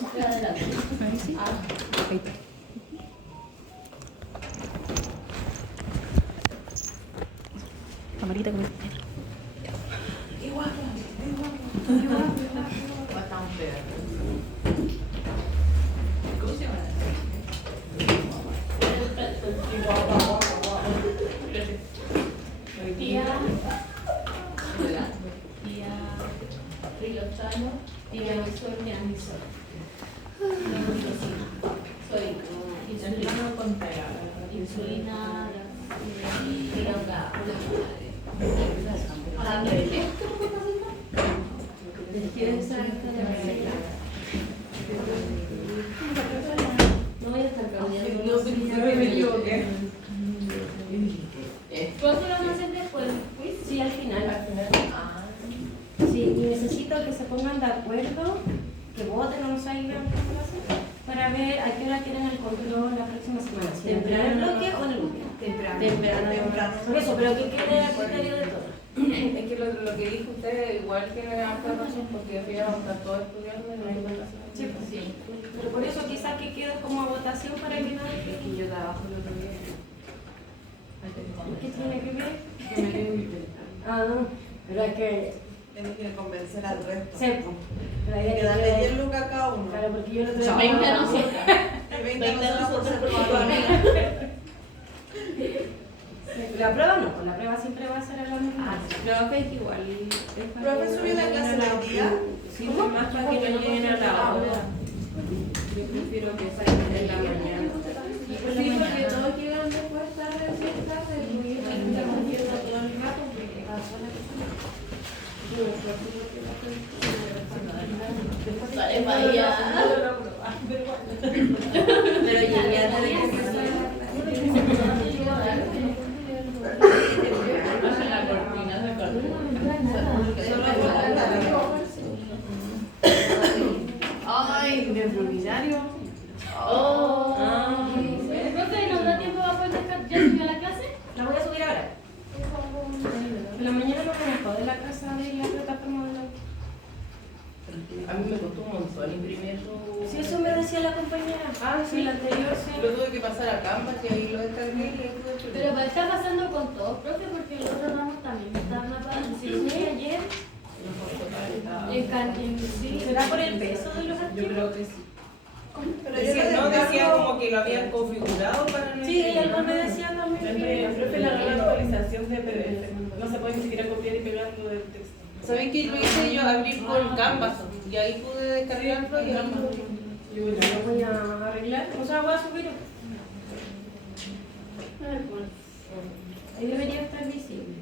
Adelante. Ahí sí. Ahí está. Camarita con ¿Cómo se llama? Tía. Tía Rilozano. Tía Misol. Soy insulina contra insulina ¿quieres saber la receta? No voy a estar cambiando. Me equivoqué. ¿Cuándo lo van a hacer después? Sí, al final. Sí, y necesito que se pongan de acuerdo, que voten o no salgan para ver a qué hora quieren el control la próxima semana. Si ¿temprano en el bloque o en el último? Temprano. Por eso, pero ¿qué quiere el criterio de todo? Es que lo que dijo usted igual tiene harta razón, porque al final vamos a estar todos estudiando y no hay votación. Sí, pues sí. Pero por eso quizás que quede como votación para que no haya Y yo trabajo el otro día. ¿qué tiene que ver? Que me quede mi pelo. Ah, no, pero es que Tienes que convencer al resto. sepo. Pero Hay que darle 10 lucas a cada uno. Claro, porque yo lo tengo. 20 a nosotros. Y 20 a nosotros por ser tu amiga. La prueba no, pues la prueba siempre va a ser a la misma. Profe, es igual. ¿Profe subió la clase del día? Sí, es más para que no lleguen a la hora. Yo prefiero que salgan en la mañana. Sí, porque todos llegan después tarde, tarde, porque yo también estamos viendo todo el rato, porque pasó la cosa. Sale para allá. Pero llegué antes de que empezara La cortina se Ay, de improvisario. Oh. Entonces, ¿nos da tiempo para poder descargar? ¿Ya subió la clase? La voy a subir ahora. En la mañana no conozco de la casa de la plataforma de la... A mí me costó un montón imprimir su... Sí, eso me decía la compañera. Ah, sí. La anterior, sí. Lo tuve que pasar a Canvas y ahí lo descargué y ahí pude imprimir. Pero está pasando con todos, profe, porque los otros ramos también me estaban apagando. Sí, ayer. Sí. ¿Será por el peso de los Yo archivos? creo que sí. Pero yo Decía, lo no, decía descargo. como que lo habían configurado para no Sí, ella algo me decía también. Profe, la actualización de PDF. No se puede ni siquiera copiar y pegar lo del texto. ¿Saben qué lo hice yo? Abrir con Canvas y ahí pude descargarlo y ahí Yo lo voy a arreglar. O sea, voy a subir. Ahí debería estar visible.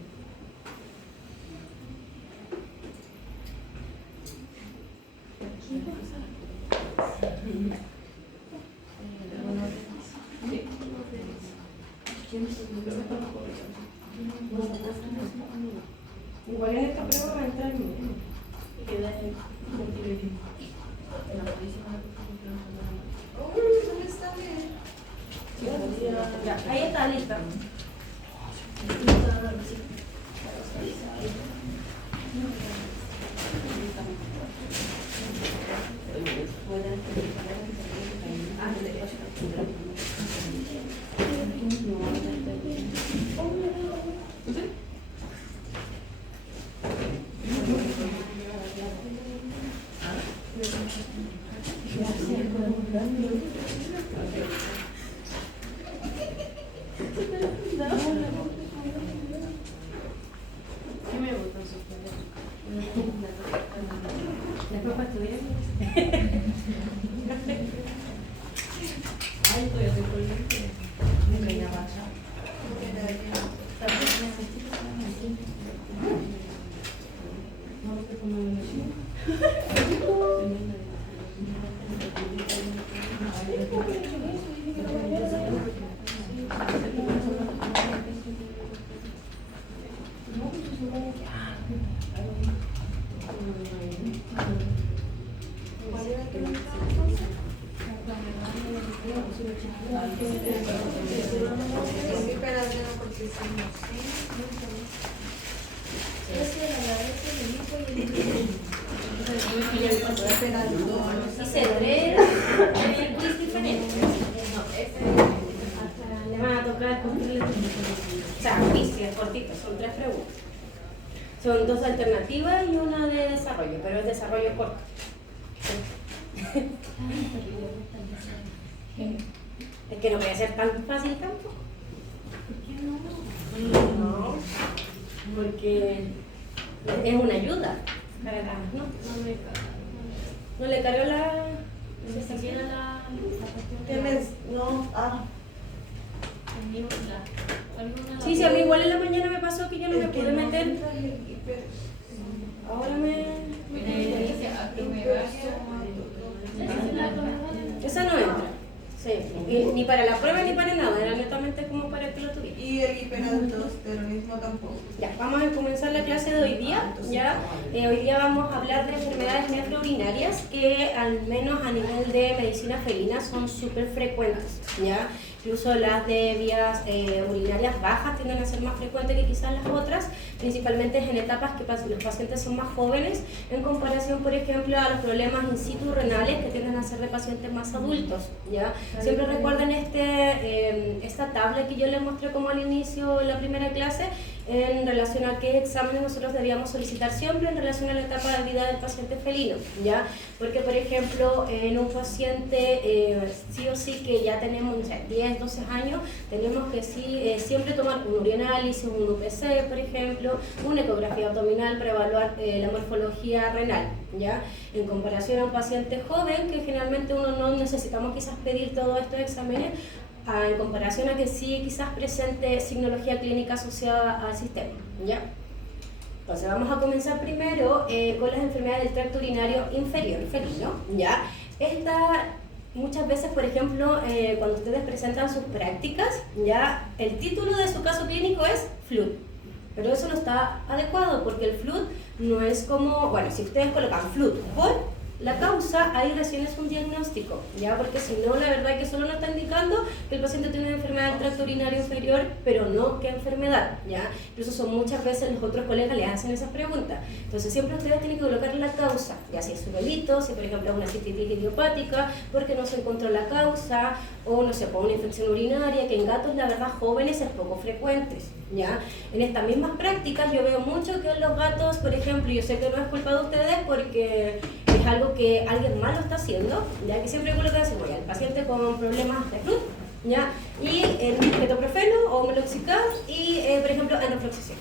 Igual en esta prueba va a entrar bien. Uy, está bien. Ya, ahí está lista. ¿Qué me gustan sus cuadernos? Después para estudiar. Ay, estoy a hacer con limpio. Me voy a bajar. Y cedré. quiz diferente. Le van a tocar control. O sea, quiz, es cortito, son 3 preguntas. Son 2 alternativas y una de desarrollo, pero es desarrollo corto. Es que no puede ser tan fácil tampoco. No, porque es una ayuda. No, no le cargó la... Se quiere la cuestión. Tienes, no, Sí, sí, a mí igual en la mañana me pasó que yo no me pude meter. Ahora esa no entra. Sí, ni para la prueba ni para nada, era netamente como para que lo tuviera. Y el hiperaldosteronismo tampoco. Ya, vamos a comenzar la clase de hoy día. Ya, hoy día vamos a hablar de enfermedades nefrourinarias que al menos a nivel de medicina felina son súper frecuentes. ¿Ya? Incluso las de vías urinarias bajas tienden a ser más frecuentes que quizás las otras, principalmente en etapas que los pacientes son más jóvenes en comparación, por ejemplo, a los problemas in situ renales que tienden a ser de pacientes más adultos. ¿Ya? Siempre recuerden esta tabla que yo les mostré como al inicio en la primera clase en relación a qué exámenes nosotros debíamos solicitar siempre en relación a la etapa de vida del paciente felino, ¿ya? Porque, por ejemplo, en un paciente sí o sí que ya tenemos 10, 12 años, tenemos que siempre tomar un urinálisis, un UPC, por ejemplo, una ecografía abdominal para evaluar la morfología renal, ¿ya? En comparación a un paciente joven, que generalmente uno no necesitamos quizás pedir todos estos exámenes, en comparación a que sí quizás presente signología clínica asociada al sistema, ¿ya? Entonces vamos a comenzar primero con las enfermedades del tracto urinario inferior felino, ¿ya? Muchas veces, por ejemplo, cuando ustedes presentan sus prácticas, ¿ya? El título de su caso clínico es FLUT, pero eso no está adecuado porque el FLUT no es como, bueno, si ustedes colocan FLUT por la causa, ahí recién es un diagnóstico, ¿ya? Porque si no, la verdad es que solo nos está indicando que el paciente tiene una enfermedad del tracto urinario inferior, pero no qué enfermedad, ¿ya? Incluso son muchas veces los otros colegas les hacen esas preguntas. Entonces siempre ustedes tienen que colocar la causa, ya si es un delito, si por ejemplo es una cistitis idiopática, porque no se encontró la causa, o no sé, por una infección urinaria, que en gatos, la verdad, jóvenes es poco frecuente, ¿ya? En estas mismas prácticas yo veo mucho que en los gatos, por ejemplo, yo sé que no es culpa de ustedes porque es algo que alguien más lo está haciendo, ya que siempre colocan así, el paciente con problemas de FLUT, ¿ya? Y el metoprofeno o meloxicam y, por ejemplo, enrofloxacin.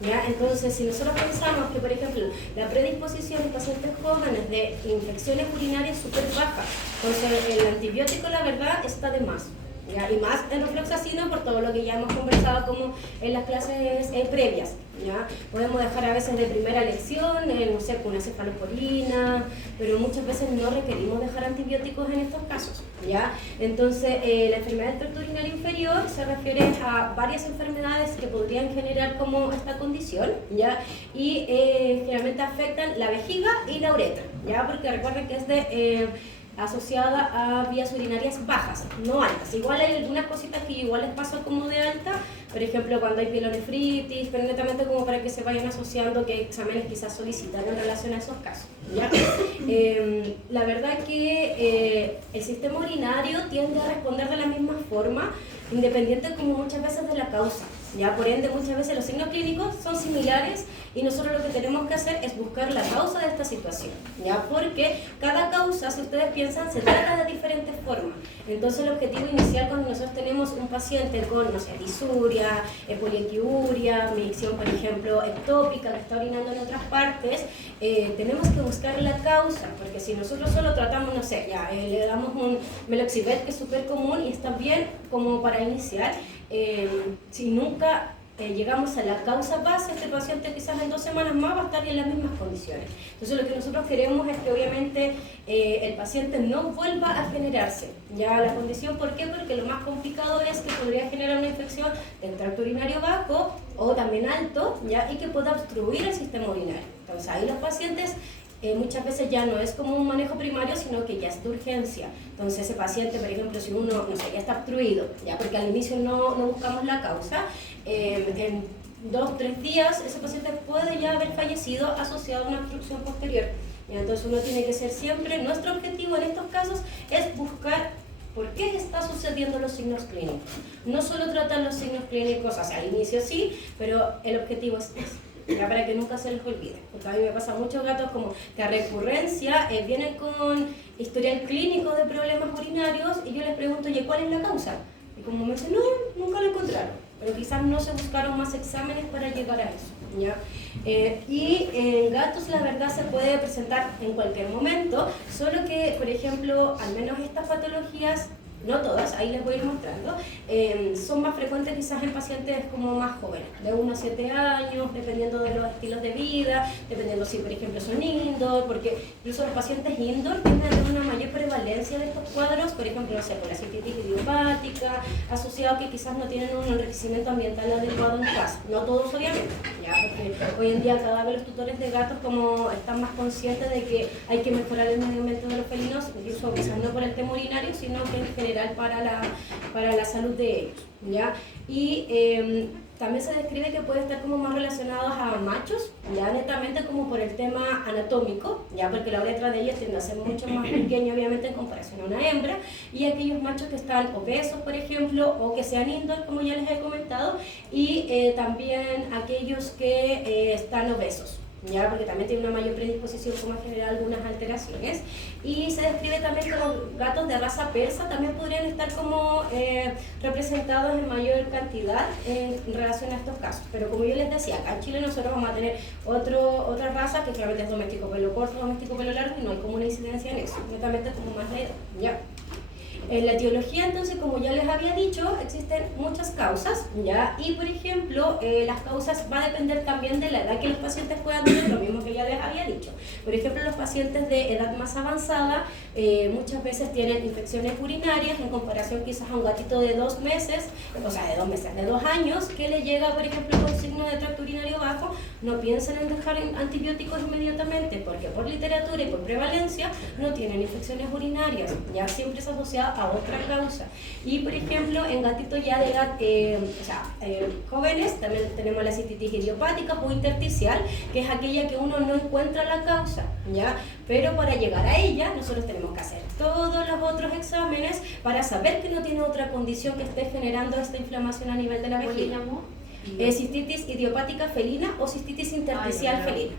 ¿Ya? Entonces, si nosotros pensamos que, por ejemplo, la predisposición de pacientes jóvenes de infecciones urinarias es súper baja, entonces el antibiótico, la verdad, está de más. ¿Ya? Y más enrofloxacino por todo lo que ya hemos conversado como en las clases previas. ¿Ya? Podemos dejar a veces de primera elección, no sé, con una cefalosporina, pero muchas veces no requerimos dejar antibióticos en estos casos. ¿Ya? Entonces, la enfermedad del tracto urinario inferior se refiere a varias enfermedades que podrían generar como esta condición, ¿ya? Y generalmente afectan la vejiga y la uretra, ¿ya? Porque recuerden que es asociada a vías urinarias bajas, no altas. Igual hay algunas cositas que igual les paso como de alta, por ejemplo cuando hay pielonefritis, pero netamente como para que se vayan asociando qué exámenes quizás solicitan en relación a esos casos, ¿ya? La verdad que el sistema urinario tiende a responder de la misma forma, independiente como muchas veces de la causa, ¿ya? Por ende muchas veces los signos clínicos son similares y nosotros lo que tenemos que hacer es buscar la causa de esta situación, ¿ya? Porque cada causa, si ustedes piensan, se trata de diferentes formas. Entonces el objetivo inicial cuando nosotros tenemos un paciente con, no sé, disuria, poliequiuria, micción, por ejemplo, ectópica, que está orinando en otras partes, tenemos que buscar la causa, porque si nosotros solo tratamos, no sé, ya le damos un meloxibet que es súper común y está bien como para iniciar, si nunca llegamos a la causa base, este paciente quizás en 2 semanas más va a estar en las mismas condiciones. Entonces lo que nosotros queremos es que obviamente el paciente no vuelva a generarse ya la condición. ¿Por qué? Porque lo más complicado es que podría generar una infección del tracto urinario bajo o también alto, ya, y que pueda obstruir el sistema urinario. Entonces ahí los pacientes muchas veces ya no es como un manejo primario, sino que ya es de urgencia. Entonces ese paciente, por ejemplo, si uno, no sé, ya está obstruido, ya porque al inicio no buscamos la causa, en 2 o 3 días ese paciente puede ya haber fallecido asociado a una obstrucción posterior. Y entonces uno tiene que ser siempre, nuestro objetivo en estos casos es buscar por qué está sucediendo los signos clínicos. No solo tratar los signos clínicos, o sea, al inicio sí, pero el objetivo es ese, ya para que nunca se les olvide. Porque a mí me pasa muchos gatos como que a recurrencia vienen con historial clínico de problemas urinarios y yo les pregunto, oye, ¿cuál es la causa? Y como me dicen, no, nunca lo encontraron, pero quizás no se buscaron más exámenes para llegar a eso, ¿ya? Y en gatos la verdad se puede presentar en cualquier momento, solo que, por ejemplo, al menos estas patologías, no todas, ahí les voy a ir mostrando, son más frecuentes quizás en pacientes como más jóvenes, de 1 a 7 años, dependiendo de los estilos de vida, dependiendo si por ejemplo son indoor, porque incluso los pacientes indoor tienen a tener una mayor prevalencia de estos cuadros, por ejemplo, no sé, por la cistitis idiopática, asociado que quizás no tienen un enriquecimiento ambiental adecuado en casa, no todos obviamente, ya, porque hoy en día cada vez los tutores de gatos como están más conscientes de que hay que mejorar el medio ambiente de los felinos, incluso quizás no por el tema urinario, sino que en general para la salud de ellos, ¿ya? Y también se describe que puede estar como más relacionados a machos, ya netamente como por el tema anatómico, ya porque la uretra de ellos tiende a ser mucho más pequeña obviamente en comparación a una hembra, y aquellos machos que están obesos, por ejemplo, o que sean indoor, como ya les he comentado, y también aquellos que están obesos, ya, porque también tiene una mayor predisposición como a generar algunas alteraciones. Y se describe también que los gatos de raza persa también podrían estar como representados en mayor cantidad en relación a estos casos. Pero como yo les decía, acá en Chile nosotros vamos a tener otra raza que claramente es doméstico pelo corto, doméstico pelo largo, y no hay como una incidencia en eso, netamente como más la edad, ¿ya? En la etiología, entonces, como ya les había dicho, existen muchas causas, ¿ya? Y, por ejemplo, las causas va a depender también de la edad que los pacientes puedan tener, lo mismo que ya les había dicho. Por ejemplo, los pacientes de edad más avanzada muchas veces tienen infecciones urinarias en comparación quizás a un gatito de 2 meses, o sea, de 2 meses, de 2 años, que le llega, por ejemplo, con signo de tracto urinario bajo. No piensen en dejar antibióticos inmediatamente, porque por literatura y por prevalencia no tienen infecciones urinarias, ya siempre es asociada a otra causa. Y por ejemplo, en gatitos ya de edad, jóvenes, también tenemos la cistitis idiopática o intersticial, que es aquella que uno no encuentra la causa, ¿ya? Pero para llegar a ella, nosotros tenemos que hacer todos los otros exámenes para saber que no tiene otra condición que esté generando esta inflamación a nivel de la vejiga. Cistitis idiopática felina o cistitis intersticial felina.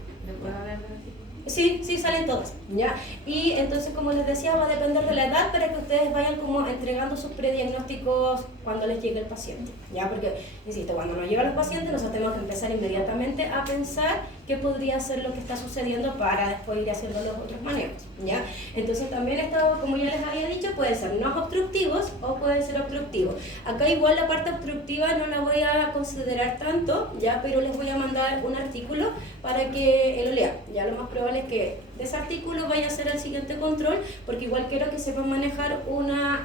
Sí, salen todas, ¿ya? Y entonces, como les decía, va a depender de la edad para que ustedes vayan como entregando sus prediagnósticos cuando les llegue el paciente, ¿ya? Porque, insisto, cuando nos llegan los pacientes, nosotros tenemos que empezar inmediatamente a pensar qué podría ser lo que está sucediendo para después ir haciendo los otros manejos, ¿ya? Entonces, también esto, como ya les había dicho, pueden ser no obstructivos o pueden ser obstructivos. Acá igual la parte obstructiva no la voy a considerar tanto, ¿ya? Pero les voy a mandar un artículo para que lo lean, ya lo más probable es que de ese artículo vaya a ser el siguiente control, porque igual quiero que sepan manejar una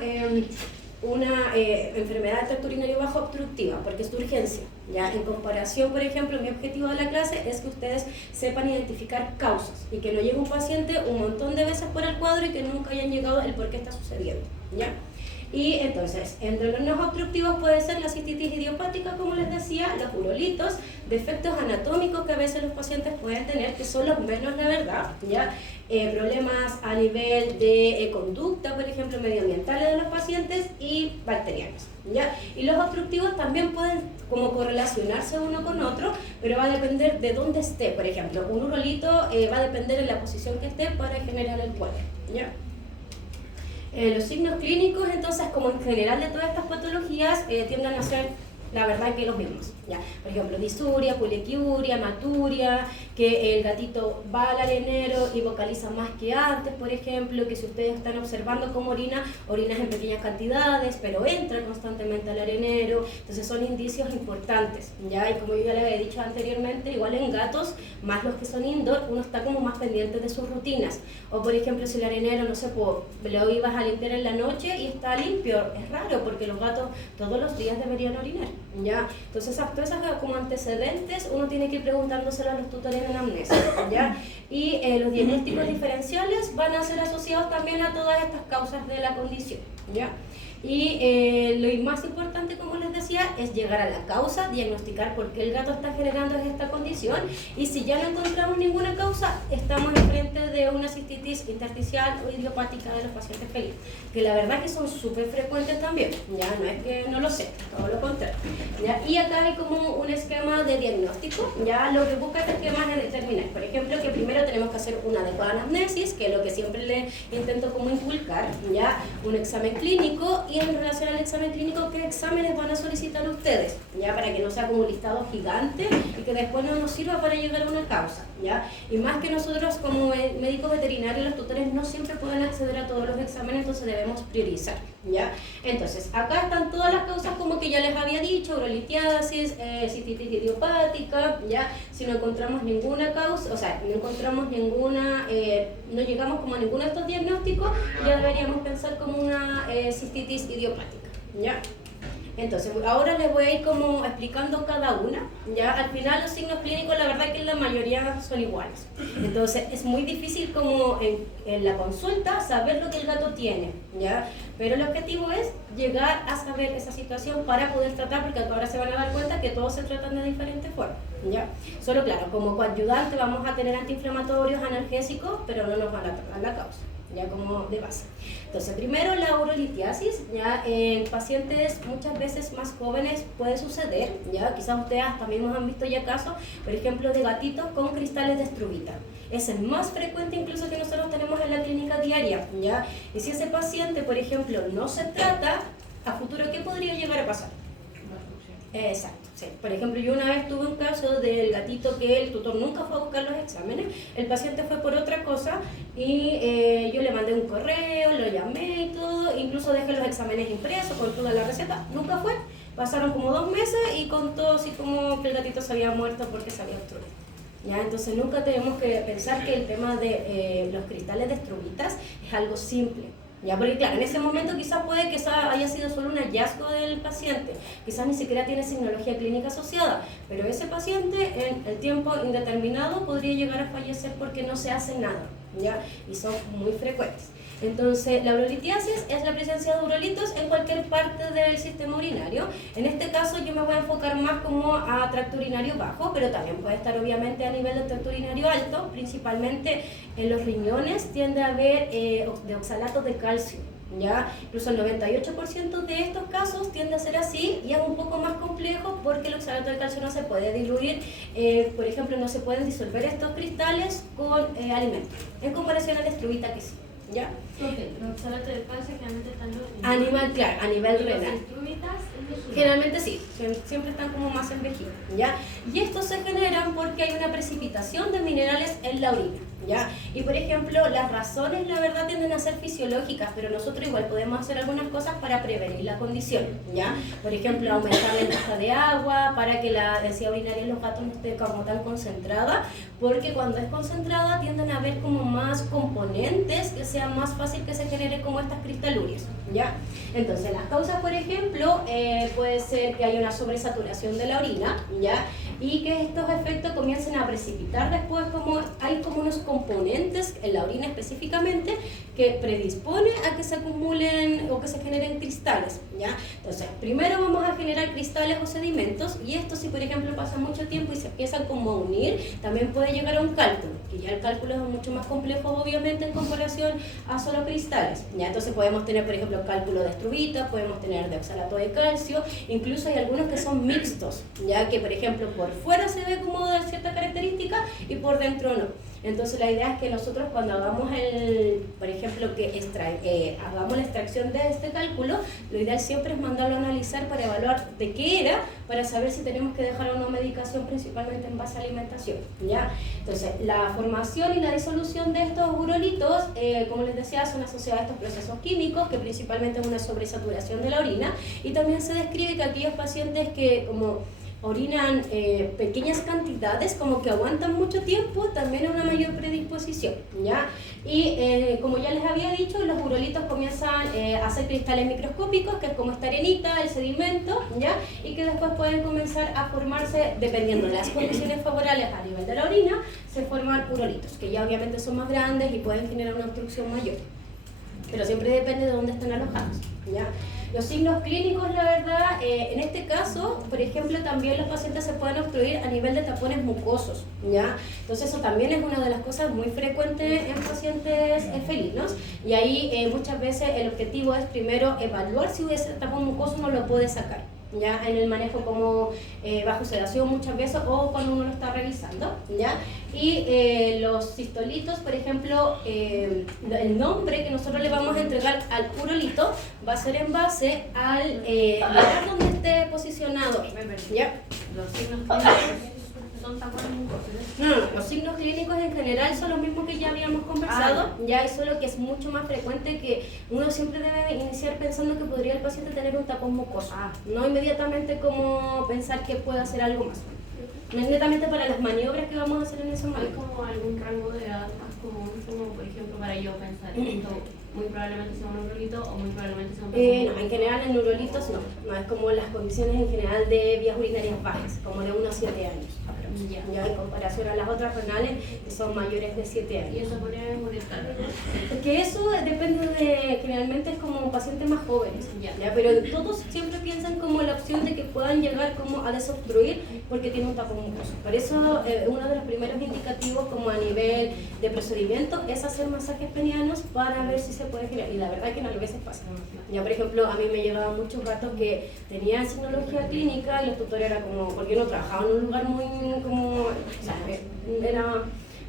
enfermedad de tracto urinario bajo obstructiva, porque es de urgencia, ¿ya? En comparación, por ejemplo, mi objetivo de la clase es que ustedes sepan identificar causas y que no llegue un paciente un montón de veces por el cuadro y que nunca hayan llegado el por qué está sucediendo, ¿ya? Y entonces, entre los no obstructivos puede ser la cistitis idiopática, como les decía, los urolitos, defectos anatómicos que a veces los pacientes pueden tener, que son los menos, la verdad, ¿ya? Problemas a nivel de conducta, por ejemplo, medioambientales de los pacientes y bacterianos, ¿ya? Y los obstructivos también pueden como correlacionarse uno con otro, pero va a depender de dónde esté. Por ejemplo, un urolito va a depender de la posición que esté para generar el cuadro, ¿ya? Los signos clínicos, entonces, como en general de todas estas patologías, tienden a ser, la verdad, que los mismos, ¿ya? Por ejemplo, disuria, poliquiuria, maturia, que el gatito va al arenero y vocaliza más que antes, por ejemplo, que si ustedes están observando cómo orinas en pequeñas cantidades, pero entra constantemente al arenero, entonces son indicios importantes, ¿ya? Y como yo ya les había dicho anteriormente, igual en gatos, más los que son indoor, uno está como más pendiente de sus rutinas, o por ejemplo, si el arenero, no sé, lo ibas a limpiar en la noche y está limpio, es raro, porque los gatos todos los días deberían orinar, ¿ya? Entonces, todas esas como antecedentes, uno tiene que ir preguntándoselo a los tutores en anamnesis, ¿ya? Y los diagnósticos diferenciales van a ser asociados también a todas estas causas de la condición. ¿ya? Y lo más importante, como les decía, es llegar a la causa, diagnosticar por qué el gato está generando esta condición, y si ya no encontramos ninguna causa, estamos enfrente de una cistitis intersticial o idiopática de los pacientes felinos, que la verdad que son súper frecuentes también, ya no es que no lo sé, todo lo contrario, ¿ya? Y acá hay como un esquema de diagnóstico, ya lo que busca este esquema es determinar, por ejemplo, que primero tenemos que hacer una adecuada anamnesis, que es lo que siempre le intento como inculcar, ya, un examen clínico, y en relación al examen clínico, ¿qué exámenes van a solicitar ustedes? ¿Ya? Para que no sea como un listado gigante y que después no nos sirva para llegar a una causa, ¿ya? Y más que nosotros como médicos veterinarios, los tutores no siempre pueden acceder a todos los exámenes, entonces debemos priorizar, ¿ya? Entonces, acá están todas las causas como que ya les había dicho, urolitiasis, cistitis idiopática, ¿ya? Si no encontramos ninguna causa, o sea, no encontramos ninguna, no llegamos como a ninguno de estos diagnósticos, ya deberíamos pensar como una cistitis idiopática, ¿ya? Entonces, ahora les voy a ir como explicando cada una, ¿ya? Al final los signos clínicos, la verdad que en la mayoría son iguales. Entonces, es muy difícil como en la consulta saber lo que el gato tiene, ¿ya? Pero el objetivo es llegar a saber esa situación para poder tratar, porque ahora se van a dar cuenta que todos se tratan de diferentes formas, ¿ya? Solo claro, como coadyuvante vamos a tener antiinflamatorios, analgésicos, pero no nos van a tratar la causa, ya como de base. Entonces, primero la urolitiasis, ya en pacientes muchas veces más jóvenes puede suceder, ya quizás ustedes hasta mismos han visto ya casos, por ejemplo, de gatitos con cristales de estruvita. Es el más frecuente incluso que nosotros tenemos en la clínica diaria, ya. Y si ese paciente, por ejemplo, no se trata, a futuro, ¿qué podría llegar a pasar? Exacto, sí. Por ejemplo, yo una vez tuve un caso del gatito que el tutor nunca fue a buscar los exámenes, el paciente fue por otra cosa y yo le mandé un correo, lo llamé y todo, incluso dejé los exámenes impresos con toda la receta, nunca fue. Pasaron como 2 meses y contó así como que el gatito se había muerto porque se había obstruido. ¿Ya? Entonces nunca tenemos que pensar que el tema de los cristales de estruvitas es algo simple. ¿Ya? Porque claro, en ese momento quizás puede que haya sido solo un hallazgo del paciente, quizás ni siquiera tiene signología clínica asociada, pero ese paciente en el tiempo indeterminado podría llegar a fallecer porque no se hace nada, ¿ya? Y son muy frecuentes. Entonces, la urolitiasis es la presencia de urolitos en cualquier parte del sistema urinario. En este caso yo me voy a enfocar más como a tracto urinario bajo, pero también puede estar obviamente a nivel de tracto urinario alto, principalmente en los riñones tiende a haber de oxalato de calcio. ¿Ya? Incluso el 98% de estos casos tiende a ser así y es un poco más complejo porque el oxalato de calcio no se puede diluir, por ejemplo no se pueden disolver estos cristales con alimentos, en comparación a la estruvita que sí. ¿Ya? Los oxalatos de calcio generalmente están en los A nivel renal. Las estruvitas en los riñones. Generalmente sí, siempre están como más envejidos, ¿ya? Y estos se generan porque hay una precipitación de minerales en la orina, ¿ya? Y por ejemplo, las razones la verdad tienden a ser fisiológicas, pero nosotros igual podemos hacer algunas cosas para prevenir la condición, ¿ya? Por ejemplo, aumentar la ingesta de agua para que la densidad urinaria en los gatos no esté como tan concentrada, porque cuando es concentrada tienden a haber como más componentes que sea más fácil que se genere como estas cristalurias, ¿ya? Entonces, las causas, por ejemplo, puede ser que haya una sobresaturación de la orina, ¿ya? Y que estos efectos comiencen a precipitar después, como hay como unos componentes en la orina específicamente que predispone a que se acumulen o que se generen cristales, ¿ya? Entonces, primero vamos a generar cristales o sedimentos y esto si por ejemplo pasa mucho tiempo y se empiezan como a unir, también puede llegar a un cálculo, que ya el cálculo es mucho más complejo obviamente en comparación a solo cristales, ¿ya? Entonces podemos tener por ejemplo cálculo de estruvita, podemos tener de oxalato de calcio, incluso hay algunos que son mixtos, ya que por ejemplo por fuera se ve como de cierta característica y por dentro no. Entonces la idea es que nosotros cuando hagamos por ejemplo, que hagamos la extracción de este cálculo, lo ideal siempre es mandarlo a analizar para evaluar de qué era, para saber si tenemos que dejar una medicación principalmente en base a alimentación, ¿ya? Entonces, la formación y la disolución de estos urolitos, como les decía, son asociados a estos procesos químicos, que principalmente es una sobresaturación de la orina, y también se describe que aquellos pacientes que como orinan pequeñas cantidades, como que aguantan mucho tiempo, también hay una mayor predisposición, ¿ya? Y como ya les había dicho, los urolitos comienzan a hacer cristales microscópicos, que es como esta arenita, el sedimento, ¿ya? Y que después pueden comenzar a formarse, dependiendo de las condiciones favorables a nivel de la orina, se forman urolitos, que ya obviamente son más grandes y pueden generar una obstrucción mayor. Pero siempre depende de dónde están alojados. ¿ya? Los signos clínicos, la verdad, en este caso, por ejemplo, también los pacientes se pueden obstruir a nivel de tapones mucosos, ¿ya? Entonces eso también es una de las cosas muy frecuentes en pacientes felinos, y ahí muchas veces el objetivo es primero evaluar si ese tapón mucoso uno lo puede sacar, ya en el manejo como bajo sedación muchas veces o cuando uno lo está revisando, ¿ya? Y los cistolitos, por ejemplo, el nombre que nosotros le vamos a entregar al urolito va a ser en base al lugar donde esté posicionado, ¿ya? Los signos clínicos son tapones mucosos. No, los signos clínicos en general son los mismos que ya habíamos conversado, ya es solo que es mucho más frecuente que uno siempre debe iniciar pensando que podría el paciente tener un tapón mucoso, no inmediatamente como pensar que puede hacer algo más. No es netamente para las maniobras que vamos a hacer en ese ¿Hay momento. como algún rango de edad más común, como por ejemplo para yo pensar esto muy probablemente sea un urolito o muy probablemente sea un No, en general en urolitos no es como las condiciones en general de vías urinarias bajas, como de 1 a 7 años, ya en comparación a las otras renales que son mayores de 7 años. ¿Y eso podría molestar? Porque eso depende de, generalmente es como pacientes más jóvenes, ¿ya? Pero todos siempre piensan como la opción de que puedan llegar como a desobstruir porque tiene un tapón mucoso. Por eso uno de los primeros indicativos como a nivel de procedimiento es hacer masajes penianos para ver si se puede girar, y la verdad es que a veces pasa. Ya por ejemplo a mí me llegaban muchos gatos que tenían signología clínica y los tutores era como, porque no trabajaban en un lugar muy como, o sea,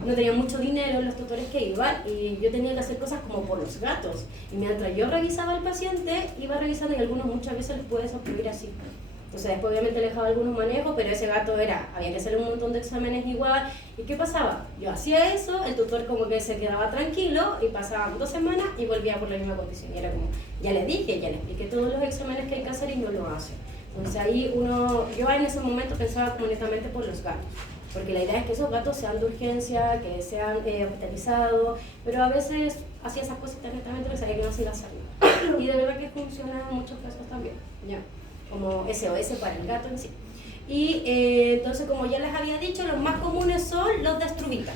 no tenía mucho dinero los tutores que iban y yo tenía que hacer cosas como por los gatos, y mientras yo revisaba al paciente iba revisando y algunos muchas veces los puedes obstruir así. Entonces después obviamente le dejaba algunos manejos, pero ese gato había que hacerle un montón de exámenes igual. ¿Y qué pasaba? Yo hacía eso, el tutor como que se quedaba tranquilo y pasaban 2 semanas y volvía por la misma condición. Y era como, ya le dije, ya le expliqué todos los exámenes que hay que hacer y no lo hace. Entonces ahí yo en ese momento pensaba como netamente por los gatos. Porque la idea es que esos gatos sean de urgencia, que sean hospitalizados, pero a veces hacía esas cositas netamente porque sabía que no se iba a hacer nada. Y de verdad que funciona en muchos casos también, ¿ya? Como SOS para el gato en sí. Y entonces, como ya les había dicho, los más comunes son los de estrubita,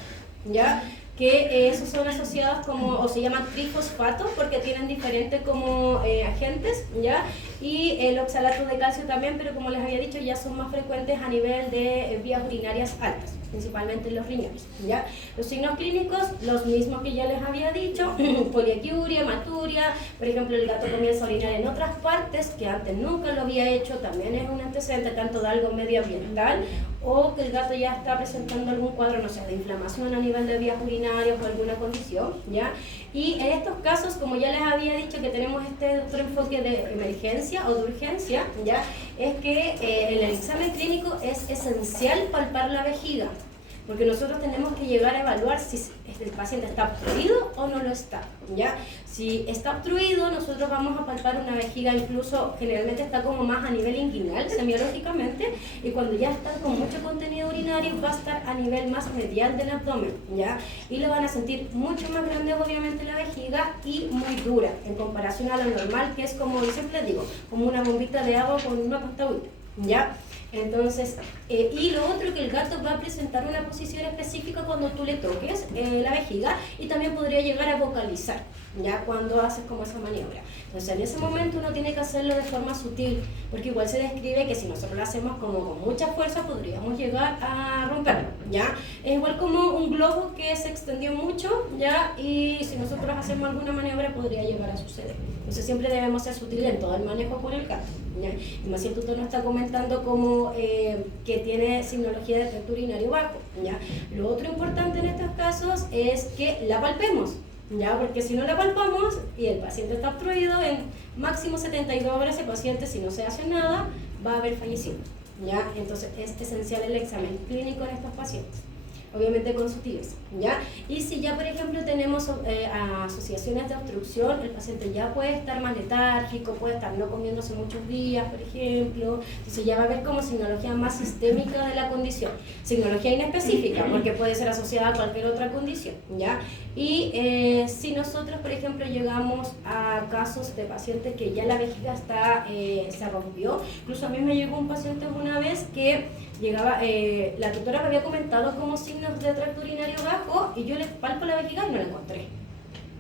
¿ya? Que esos son asociados como, o se llaman trifosfatos porque tienen diferentes como agentes, ¿ya? Y el oxalato de calcio también, pero como les había dicho, ya son más frecuentes a nivel de vías urinarias altas, principalmente en los riñones, ¿ya? Los signos clínicos, los mismos que ya les había dicho, poliaquiuria, hematuria, por ejemplo, el gato comienza a orinar en otras partes que antes nunca lo había hecho, también es un antecedente tanto de algo medioambiental, o que el gato ya está presentando algún cuadro, no sé, de inflamación a nivel de vías urinarias o alguna condición, ¿ya? Y en estos casos, como ya les había dicho que tenemos este otro enfoque de emergencia o de urgencia, ¿ya? Es que en el examen clínico es esencial palpar la vejiga, porque nosotros tenemos que llegar a evaluar si el paciente está obstruido o no lo está, ¿ya? Si está obstruido, nosotros vamos a palpar una vejiga, incluso generalmente está como más a nivel inguinal, semiológicamente, y cuando ya está con mucho contenido urinario va a estar a nivel más medial del abdomen, ¿ya? Y lo van a sentir mucho más grande obviamente la vejiga y muy dura, en comparación a lo normal, que es como yo siempre digo, como una bombita de agua con una pastauita, ¿ya? Entonces, y lo otro que el gato va a presentar una posición específica cuando tú le toques la vejiga, y también podría llegar a vocalizar, ya cuando haces como esa maniobra. Entonces en ese momento uno tiene que hacerlo de forma sutil, porque igual se describe que si nosotros lo hacemos como con mucha fuerza podríamos llegar a romperlo, ¿ya? Es igual como un globo que se extendió mucho, ¿ya? Y si nosotros hacemos alguna maniobra podría llegar a suceder. Entonces siempre debemos ser sutiles en todo el manejo con el gato, ¿ya? Y más si el tutor nos está comentando como que tiene signología de tracto urinario bajo, ¿ya? Lo otro importante en estos casos es que la palpemos, ¿ya? Porque si no la palpamos y el paciente está obstruido, en máximo 72 horas el paciente, si no se hace nada, va a haber fallecido, ¿ya? Entonces es esencial el examen clínico en estos pacientes, obviamente con sutileza, ¿ya? Y si ya por ejemplo tenemos asociaciones de obstrucción, el paciente ya puede estar más letárgico, puede estar no comiéndose muchos días, por ejemplo, entonces ya va a haber como signología más sistémica de la condición, signología inespecífica, porque puede ser asociada a cualquier otra condición, ¿ya? Y si nosotros, por ejemplo, llegamos a casos de pacientes que ya la vejiga se rompió, incluso a mí me llegó un paciente una vez que llegaba, la tutora me había comentado como signos de tracto urinario bajo y yo le palpo la vejiga y no la encontré.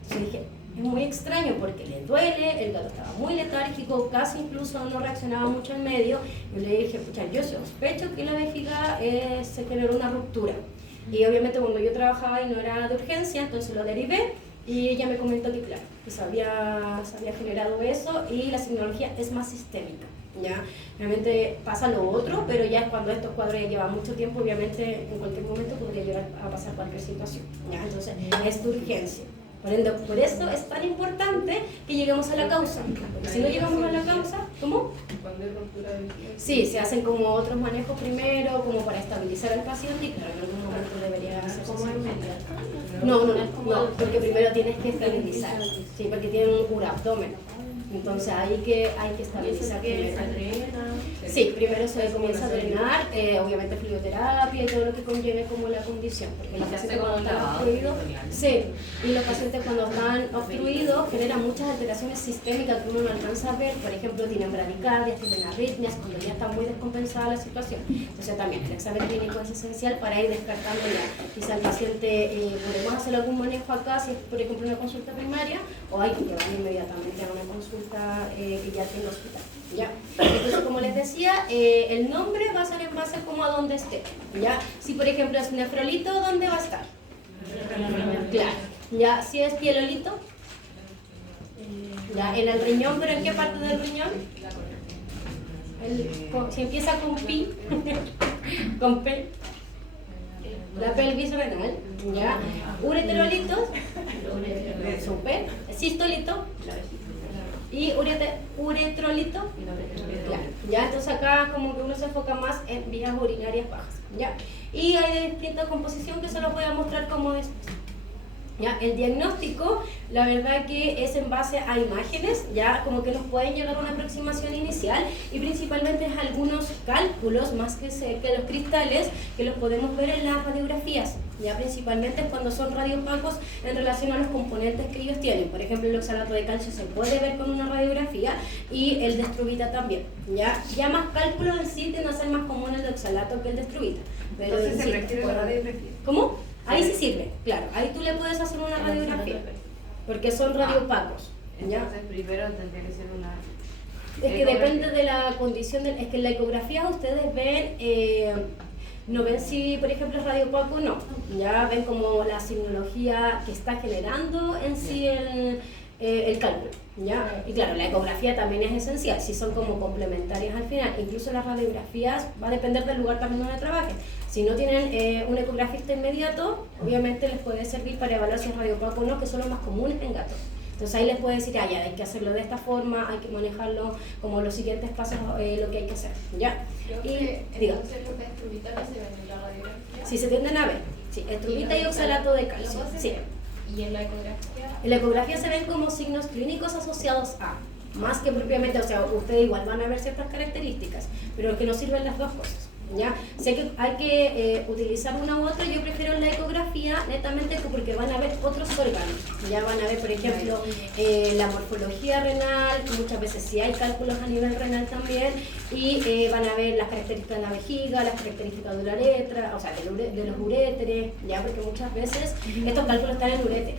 Entonces dije, Es muy extraño porque le duele, el gato estaba muy letárgico, casi incluso no reaccionaba mucho al medio. Yo le dije, pucha, yo sospecho que la vejiga se generó una ruptura. Y obviamente cuando yo trabajaba y no era de urgencia, entonces lo derivé y ella me comentó que claro, que se había generado eso y la signología es más sistémica. ¿Ya? Realmente pasa lo otro, pero ya cuando estos cuadros ya llevan mucho tiempo, obviamente en cualquier momento podría llegar a pasar cualquier situación. ¿Ya? Entonces es de urgencia. Por eso es tan importante que lleguemos a la causa. Porque si no llegamos a la causa, ¿cómo? Cuando hay ruptura de vejiga. Sí, se hacen como otros manejos primero, como para estabilizar al paciente y claro, en algún momento debería hacerse ¿Cómo así. es inmediato? No, porque primero tienes que estabilizar. Sí, porque tienen un urabdomen. Entonces hay que estabilizar que se primero. drena. Sí, primero se comienza a drenar, obviamente fluidoterapia y todo lo que conlleve como la condición, porque los pacientes cuando están obstruidos, sí, y los pacientes cuando están obstruidos generan muchas alteraciones sistémicas que uno no alcanza a ver, por ejemplo tienen bradicardias, tienen arritmias, cuando ya está muy descompensada la situación. Entonces también el examen clínico es esencial para ir descartando ya, quizá el paciente podemos hacer algún manejo acá, si es por ejemplo una consulta primaria, o hay que llevar inmediatamente a una consulta que ya tenga hospital. ¿Ya? Entonces, como les decía, el nombre va a ser en base como a dónde esté. ¿Ya? Si por ejemplo es nefrolito, ¿dónde va a estar? Claro. ¿Ya? Si es pielolito, ¿ya? En el riñón, ¿pero en qué parte del riñón? Si empieza con pi, con P, la pelvis renal, ¿ya? Ureterolito, su P, sistolito, y uretrolito, claro. Ya, entonces acá como que uno se enfoca más en vías urinarias bajas, ¿ya? Y hay de distinta composición que se los voy a mostrar como después. ¿Ya? El diagnóstico, la verdad que es en base a imágenes, ya como que nos pueden llegar a una aproximación inicial y principalmente es algunos cálculos más que los cristales que los podemos ver en las radiografías, ya principalmente cuando son radiopacos en relación a los componentes que ellos tienen. Por ejemplo, el oxalato de calcio se puede ver con una radiografía y el destruvita también. Ya más cálculos en sí tienden a ser más común el de oxalato que el destruvita. Pero Entonces se sí, requiere la radiografía. ¿Cómo? Ahí sí sirve, claro. Ahí tú le puedes hacer una radiografía, porque son radiopacos. ¿Ya? Entonces primero tendría que ser una... Es que depende de la condición, es que en la ecografía ustedes ven, no ven si por ejemplo es radiopaco o no, ya ven como la signología que está generando en sí el cálculo, ¿ya? Y claro, la ecografía también es esencial, si son como complementarias al final, incluso las radiografías va a depender del lugar también donde trabajen. Si no tienen un ecografista inmediato, obviamente les puede servir para evaluar si es radiopaco o no, que son los más comunes en gatos. Entonces ahí les puede decir, ya hay que hacerlo de esta forma, hay que manejarlo como los siguientes pasos, lo que hay que hacer, ¿ya? Y diga. Entonces los destrubitas no se ven en la radiografía. Si se tienden a ver, sí, estrubita y oxalato de calcio, sí. Y en la ecografía. En la ecografía se ven como signos clínicos asociados a, más que propiamente, o sea, ustedes igual van a ver ciertas características, pero que no sirven las dos cosas. ¿Ya? Sé que hay que utilizar una u otra, yo prefiero la ecografía netamente porque van a ver otros órganos, ya van a ver por ejemplo la morfología renal, muchas veces sí hay cálculos a nivel renal también, y van a ver las características de la vejiga, las características de la uretra, o sea de los uréteres, ya porque muchas veces estos cálculos están en uréter.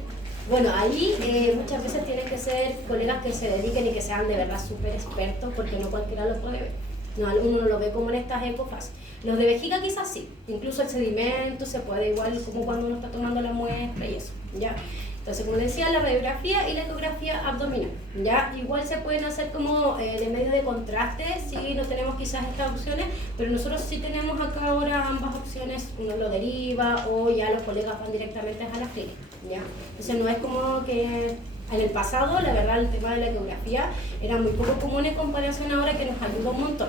Bueno, ahí muchas veces tienen que ser colegas que se dediquen y que sean de verdad súper expertos porque no cualquiera lo puede ver. No, uno lo ve como en estas épocas. Los de vejiga quizás sí, incluso el sedimento se puede igual como cuando uno está tomando la muestra y eso, ¿ya? Entonces, como decía, la radiografía y la ecografía abdominal, ¿ya? Igual se pueden hacer como de medio de contraste si no tenemos quizás estas opciones, pero nosotros sí tenemos acá ahora ambas opciones, uno lo deriva o ya los colegas van directamente a la clínica, ¿ya? Entonces no es como que... En el pasado, la verdad, el tema de la ecografía era muy poco común en comparación ahora, que nos ayuda un montón.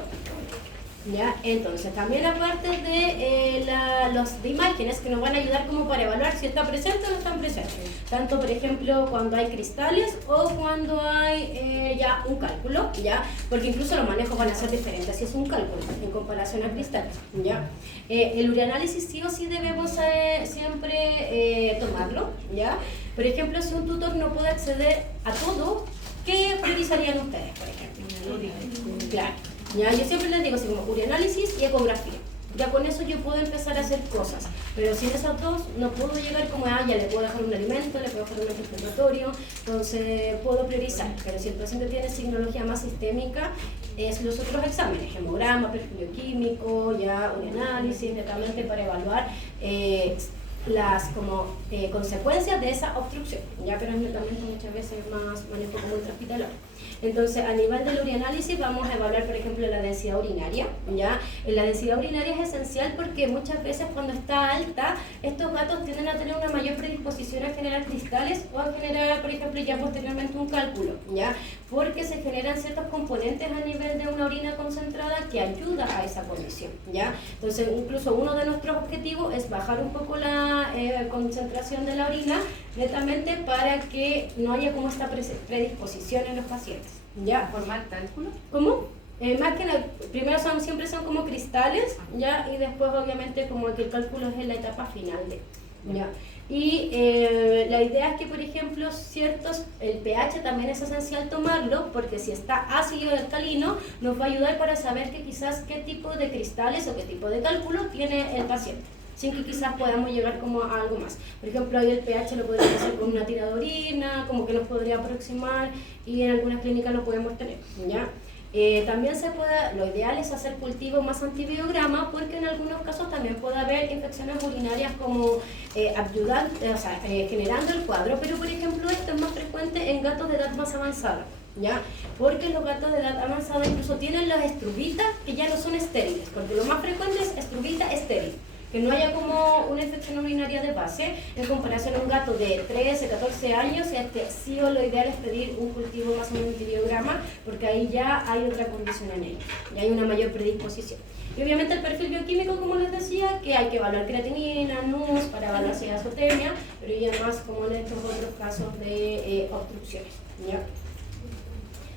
¿Ya? Entonces, también aparte de los de imágenes que nos van a ayudar como para evaluar si está presente o no está presente. Tanto, por ejemplo, cuando hay cristales o cuando hay ya un cálculo, ¿ya? Porque incluso los manejos van a ser diferentes si es un cálculo en comparación a cristales, ¿ya? El ureanálisis sí o sí debemos siempre tomarlo, ¿ya? Por ejemplo, si un tutor no puede acceder a todo, ¿qué priorizarían ustedes, por ejemplo? Claro. ¿Ya? Yo siempre les digo así como ureanálisis y ecografía. Ya con eso yo puedo empezar a hacer cosas. Pero sin esas dos no puedo llegar como, ya le puedo dejar un alimento, le puedo dejar un antiinflamatorio, entonces puedo priorizar. Pero si el paciente tiene signología más sistémica, es los otros exámenes, hemograma, perfil bioquímico, ya un análisis netamente para evaluar las consecuencias de esa obstrucción, ya, pero es netamente muchas veces más manejo como intrahospitalario. Entonces, a nivel del urianálisis vamos a evaluar, por ejemplo, la densidad urinaria, ¿ya? La densidad urinaria es esencial porque muchas veces cuando está alta, estos gatos tienden a tener una mayor predisposición a generar cristales o a generar, por ejemplo, ya posteriormente un cálculo, ¿ya? Porque se generan ciertos componentes a nivel de una orina concentrada que ayuda a esa condición, ¿ya? Entonces, incluso uno de nuestros objetivos es bajar un poco la concentración de la orina, netamente para que no haya como esta predisposición en los pacientes, ¿ya? ¿Formar cálculo? ¿Cómo? Más que nada, primero siempre son como cristales, ¿ya? Y después obviamente como que el cálculo es en la etapa final ¿ya? Y la idea es que, por ejemplo, el pH también es esencial tomarlo, porque si está ácido o alcalino, nos va a ayudar para saber que quizás qué tipo de cristales o qué tipo de cálculo tiene el paciente, sin que quizás podamos llegar como a algo más. Por ejemplo, ahí el pH lo podemos hacer con una tira de orina, como que nos podría aproximar, y en algunas clínicas lo podemos tener, ¿ya? También lo ideal es hacer cultivo más antibiograma, porque en algunos casos también puede haber infecciones urinarias como generando el cuadro, pero por ejemplo esto es más frecuente en gatos de edad más avanzada, ¿ya? Porque los gatos de edad avanzada incluso tienen las estrubitas que ya no son estériles, porque lo más frecuente es estrubita estéril, que no haya como una infección urinaria de base, en comparación a un gato de 13, 14 años, sí o lo ideal es pedir un cultivo más o menos antibiograma, porque ahí ya hay otra condición en ellos, ya hay una mayor predisposición. Y obviamente el perfil bioquímico, como les decía, que hay que evaluar creatinina, NUS, para evaluar si hay azotemia, pero ya más como en estos otros casos de obstrucciones, ¿ya?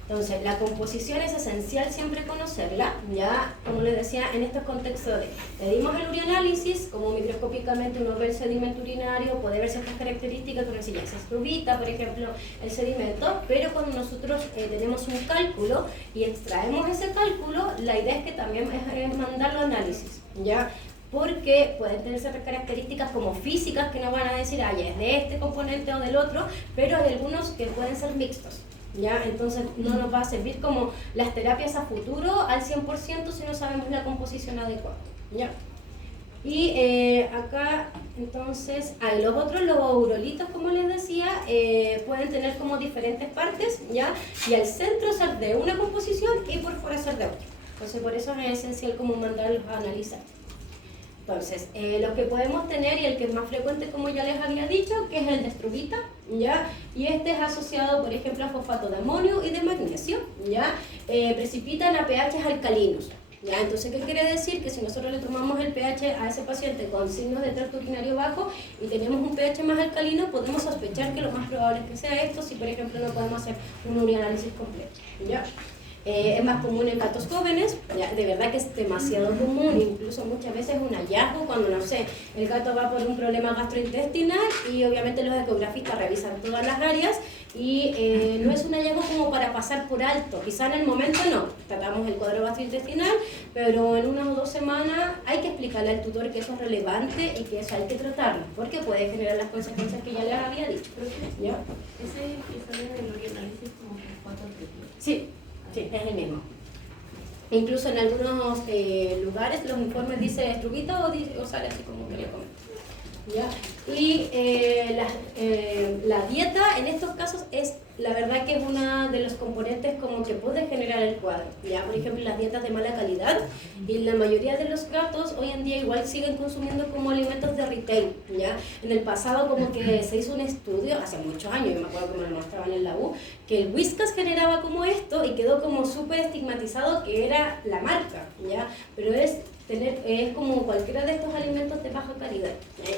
Entonces, la composición es esencial siempre conocerla, ya, como les decía, en estos contextos pedimos el urianálisis, como microscópicamente uno ve el sedimento urinario, puede ver ciertas características, como decía, se estrubita, por ejemplo, el sedimento, pero cuando nosotros tenemos un cálculo y extraemos ese cálculo, la idea es que también es mandarlo a análisis, ya, porque pueden tener ciertas características como físicas que nos van a decir, ya es de este componente o del otro, pero hay algunos que pueden ser mixtos, ¿ya? Entonces no nos va a servir como las terapias a futuro al 100% si no sabemos la composición adecuada, ¿ya? Y acá, entonces, los urolitos, como les decía, pueden tener como diferentes partes, ¿ya? Y al centro ser de una composición y por fuera ser de otra. Entonces, por eso es esencial como mandarlos a analizar. Entonces, lo que podemos tener, y el que es más frecuente, como ya les había dicho, que es el de estrubita, ¿ya? Y este es asociado, por ejemplo, a fosfato de amonio y de magnesio, ¿ya? Precipitan a pHs alcalinos, ¿ya? Entonces, ¿qué quiere decir? Que si nosotros le tomamos el pH a ese paciente con signos de tracto urinario bajo y tenemos un pH más alcalino, podemos sospechar que lo más probable es que sea esto, si por ejemplo no podemos hacer un urianálisis completo, ¿ya? Es más común en gatos jóvenes, ya, de verdad que es demasiado común, incluso muchas veces un hallazgo cuando, no sé, el gato va por un problema gastrointestinal y obviamente los ecografistas revisan todas las áreas y no es un hallazgo como para pasar por alto, quizá en el momento no, tratamos el cuadro gastrointestinal, pero en 1 o 2 semanas hay que explicarle al tutor que eso es relevante y que eso hay que tratarlo, porque puede generar las consecuencias que ya les había dicho, ¿ya? Ese es el que sale en el urianálisis como fosfato triple. Sí. Sí, es el mismo. Incluso en algunos lugares los informes dicen estrubita o sale así como que le comento, ¿ya? Y la dieta en estos casos es, la verdad que es una de los componentes como que puede generar el cuadro, ¿ya? Por ejemplo, las dietas de mala calidad, y la mayoría de los gatos hoy en día igual siguen consumiendo como alimentos de retail, ¿ya? En el pasado como que se hizo un estudio, hace muchos años, yo me acuerdo que me lo mostraban en la U, que el Whiskas generaba como esto y quedó como súper estigmatizado que era la marca, ¿ya? Pero es como cualquiera de estos alimentos de baja calidad.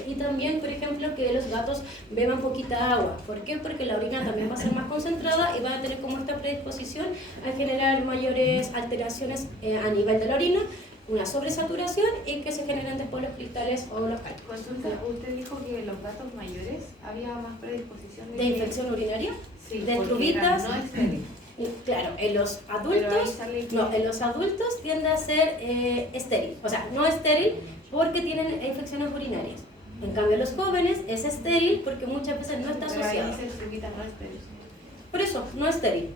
Y también, por ejemplo, que los gatos beban poquita agua. ¿Por qué? Porque la orina también va a ser más concentrada y va a tener como esta predisposición a generar mayores alteraciones a nivel de la orina, una sobresaturación y que se generen después los cristales o los cálculos. Consulta, usted dijo que en los gatos mayores había más predisposición ¿De infección urinaria? Sí, ¿De porque estrubitas? eran no estériles. Y claro, en los Pero ahí adultos, sale no, en los adultos tiende a ser estéril, o sea, no estéril porque tienen infecciones urinarias. En cambio, en los jóvenes es estéril porque muchas veces no está Pero ahí asociado. dice se quita raspberry. Por eso, no estéril.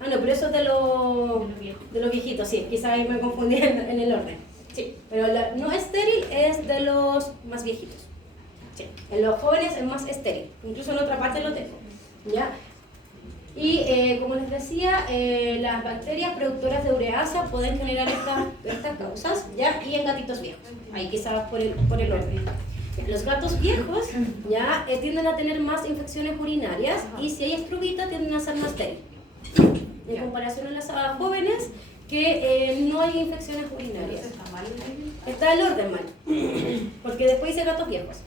Ah, no, pero eso es de los viejitos, sí, quizá ahí me confundí en el orden. Sí, pero la no estéril es de los más viejitos. Sí, en los jóvenes es más estéril, incluso en otra parte lo tengo. ¿Ya? Y como les decía, las bacterias productoras de ureasa pueden generar estas causas, ¿ya? Y en gatitos viejos, ahí quizás por el orden. Los gatos viejos ya tienden a tener más infecciones urinarias y si hay estrubita tienden a ser más estériles. En comparación a las jóvenes que no hay infecciones urinarias. ¿Está mal? Está el orden mal, porque después dice gatos viejos.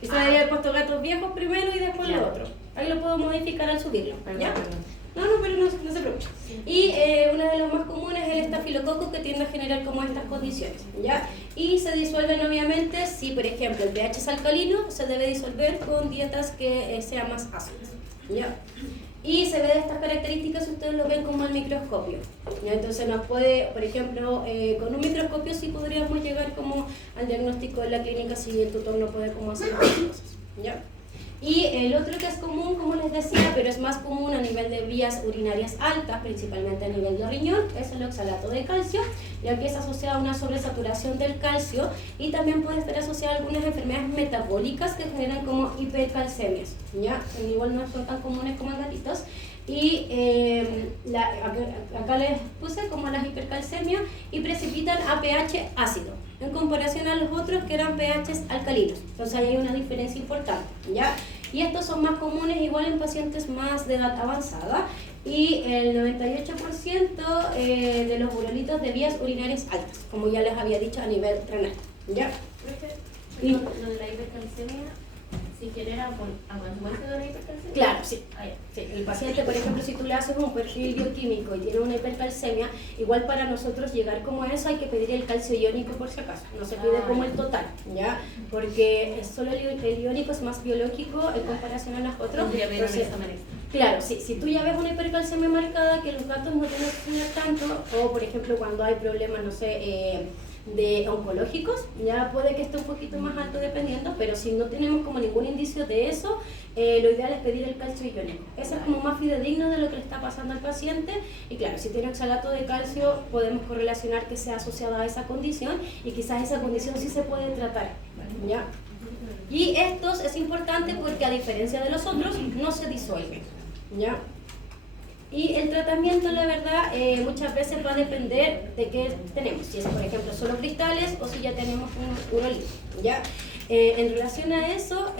Quizás debería haber puesto gatos viejos primero y después lo otro. Ahí lo puedo modificar al subirlo. ¿Ya? No, pero no se preocupe. Y una de las más comunes es el estafilococo que tiende a generar como estas condiciones, ¿ya? Y se disuelven obviamente si, por ejemplo, el pH es alcalino, se debe disolver con dietas que sean más ácidas, ¿ya? Y se ve de estas características si ustedes lo ven como al microscopio, ¿ya? Entonces nos puede, por ejemplo, con un microscopio sí podríamos llegar como al diagnóstico de la clínica si el tutor no puede como hacer otras cosas, ¿ya? Y el otro que es común, como les decía, pero es más común a nivel de vías urinarias altas, principalmente a nivel de riñón, es el oxalato de calcio, ya que es asociado a una sobresaturación del calcio y también puede estar asociado a algunas enfermedades metabólicas que generan como hipercalcemias, ¿ya? Igual no son tan comunes como en gatitos. Y acá les puse como las hipercalcemias y precipitan a pH ácido en comparación a los otros que eran pHs alcalinos. Entonces ahí hay una diferencia importante, ¿ya? Y estos son más comunes igual en pacientes más de edad avanzada y el 98% de los urolitos de vías urinarias altas, como ya les había dicho a nivel renal, ¿ya? Y lo de la hipercalcemia, si genera a consecuencia de la hipercalcemia. Claro, sí. Ah, ya. Sí, el paciente, por ejemplo, si tú le haces un perfil bioquímico y tiene una hipercalcemia, igual para nosotros llegar como a eso hay que pedir el calcio iónico por si acaso, no se pide como el total, ¿ya? Porque solo el iónico es más biológico en comparación a los otros. Tendría que ver un Entonces, examen extra. claro, sí, si tú ya ves una hipercalcemia marcada que los gatos no tienen que tener tanto, o por ejemplo cuando hay problemas, no sé, de oncológicos, ya puede que esté un poquito más alto dependiendo, pero si no tenemos como ningún indicio de eso, lo ideal es pedir el calcio iónico. Eso es como más fidedigno de lo que le está pasando al paciente y claro, si tiene oxalato de calcio podemos correlacionar que sea asociado a esa condición y quizás esa condición sí se puede tratar, ¿ya? Y estos es importante porque a diferencia de los otros no se disuelven, ¿ya? Y el tratamiento, la verdad, muchas veces va a depender de qué tenemos, si es por ejemplo solo cristales o si ya tenemos un urolito, ¿ya? En relación a eso,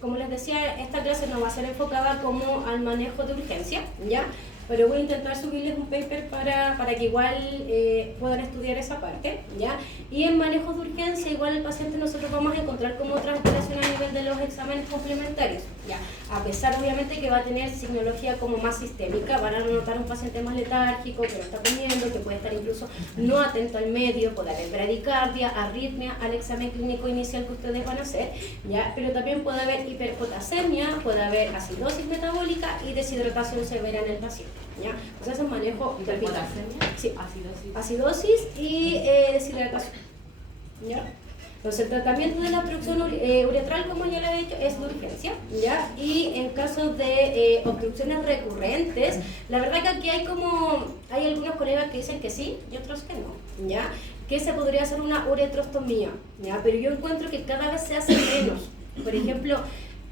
como les decía, esta clase no va a ser enfocada como al manejo de urgencia, ¿ya? Pero voy a intentar subirles un paper para que igual puedan estudiar esa parte, ¿ya? Y en manejo de urgencia, igual el paciente nosotros vamos a encontrar como otra alteración a nivel de los exámenes complementarios, ¿ya? A pesar obviamente que va a tener signología como más sistémica, van a notar un paciente más letárgico, que no está comiendo, que puede estar incluso no atento al medio, puede haber bradicardia, arritmia, al examen clínico inicial que ustedes van a hacer, ¿ya? Pero también puede haber hiperpotasemia, puede haber acidosis metabólica y deshidratación severa en el paciente, ¿ya? O sea, es un manejo del vital. Sí, acidosis y deshidratación, ¿ya? Entonces, el tratamiento de la obstrucción uretral, como ya le he dicho, es de urgencia, ¿ya? Y en caso de obstrucciones recurrentes, la verdad que aquí hay algunos colegas que dicen que sí y otros que no, ¿ya? Que se podría hacer una uretrostomía, ¿ya? Pero yo encuentro que cada vez se hace menos. Por ejemplo,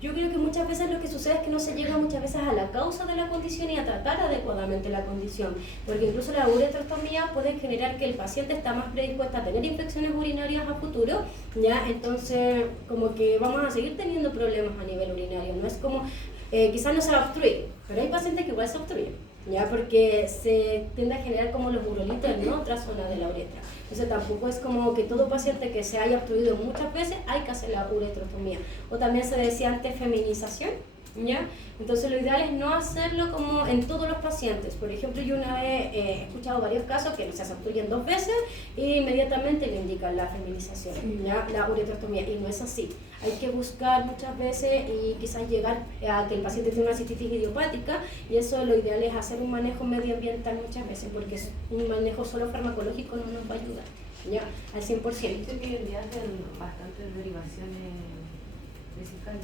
yo creo que muchas veces lo que sucede es que no se llega muchas veces a la causa de la condición y a tratar adecuadamente la condición, porque incluso la uretrostomía puede generar que el paciente está más predispuesto a tener infecciones urinarias a futuro, ¿ya? Entonces como que vamos a seguir teniendo problemas a nivel urinario, no es como, quizás no se va a obstruir, pero hay pacientes que igual se obstruyen, ¿ya? Porque se tiende a generar como los urolitos en otra zona de la uretra. Entonces tampoco es como que todo paciente que se haya obstruido muchas veces hay que hacer la uretrostomía. O también se decía antes feminización, ¿ya? Entonces lo ideal es no hacerlo como en todos los pacientes. Por ejemplo, yo una vez he escuchado varios casos que se obstruyen 2 veces e inmediatamente le indican la feminización, ¿ya? La uretrostomía, y no es así. Hay que buscar muchas veces y quizás llegar a que el paciente tiene una cistitis idiopática, y eso lo ideal es hacer un manejo medioambiental muchas veces, porque un manejo solo farmacológico no nos va a ayudar, ¿ya? Al 100%. Viste que hoy en día hacen bastantes derivaciones vesicales.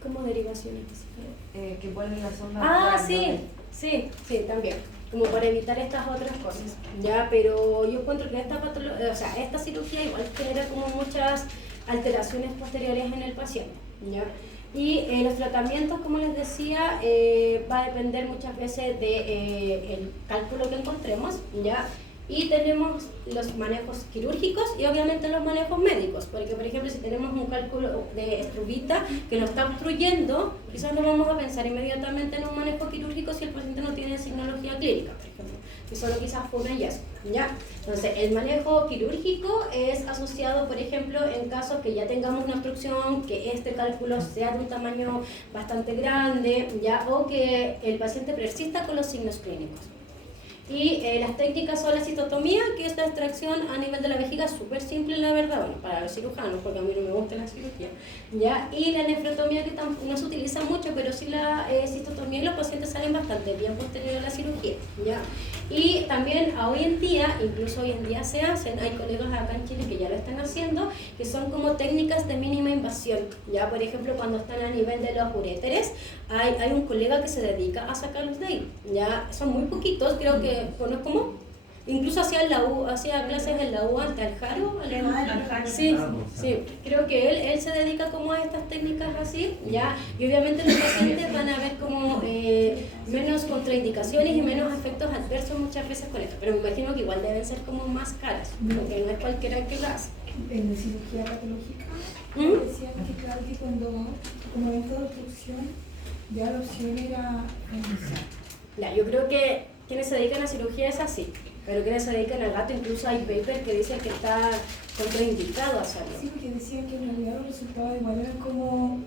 ¿Cómo derivaciones vesicales? Que ponen la sonda. Ah, para el sí, sí, sí, también. Como para evitar estas otras cosas, ¿ya? Pero yo encuentro que esta cirugía igual genera como muchas alteraciones posteriores en el paciente, ¿ya? Y los tratamientos, como les decía, va a depender muchas veces del cálculo que encontremos, ¿ya? Y tenemos los manejos quirúrgicos y obviamente los manejos médicos, porque por ejemplo si tenemos un cálculo de estrubita que nos está obstruyendo, quizás no vamos a pensar inmediatamente en un manejo quirúrgico si el paciente no tiene signología clínica, por ejemplo, que solo quizás fue una yeso, ¿ya? Entonces el manejo quirúrgico es asociado, por ejemplo, en casos que ya tengamos una obstrucción, que este cálculo sea de un tamaño bastante grande, ¿ya? O que el paciente persista con los signos clínicos. Y las técnicas son la cistotomía, que es la extracción a nivel de la vejiga, súper simple la verdad, bueno, para los cirujanos, porque a mí no me gusta la cirugía, ¿ya? Y la nefrotomía, que no se utiliza mucho, pero sí la cistotomía, y los pacientes salen bastante bien posterior a la cirugía, ¿ya? Y también hoy en día, incluso hoy en día se hacen, hay colegas acá en Chile que ya lo están haciendo, que son como técnicas de mínima invasión, ¿ya? Por ejemplo, cuando están a nivel de los uréteres, hay un colega que se dedica a sacarlos de ahí, ¿ya? Son muy poquitos, creo que conozco, incluso hacía clases en la U ante Aljaro. Sí, sí, creo que él se dedica como a estas técnicas así, ¿ya? Y obviamente los pacientes van a ver como menos contraindicaciones y menos efectos adversos muchas veces con esto, pero me imagino que igual deben ser como más caras, porque no es cualquiera que lo hace. En cirugía patológica, decían que claro que como esta obstrucción, ya la opción era renunciar. Ya, yo creo que quienes se dedican a cirugía es así, pero quienes se dedican al gato, incluso hay papers que dicen que está contraindicado hacerlo. Sí, porque decían que en realidad los resultados igual eran como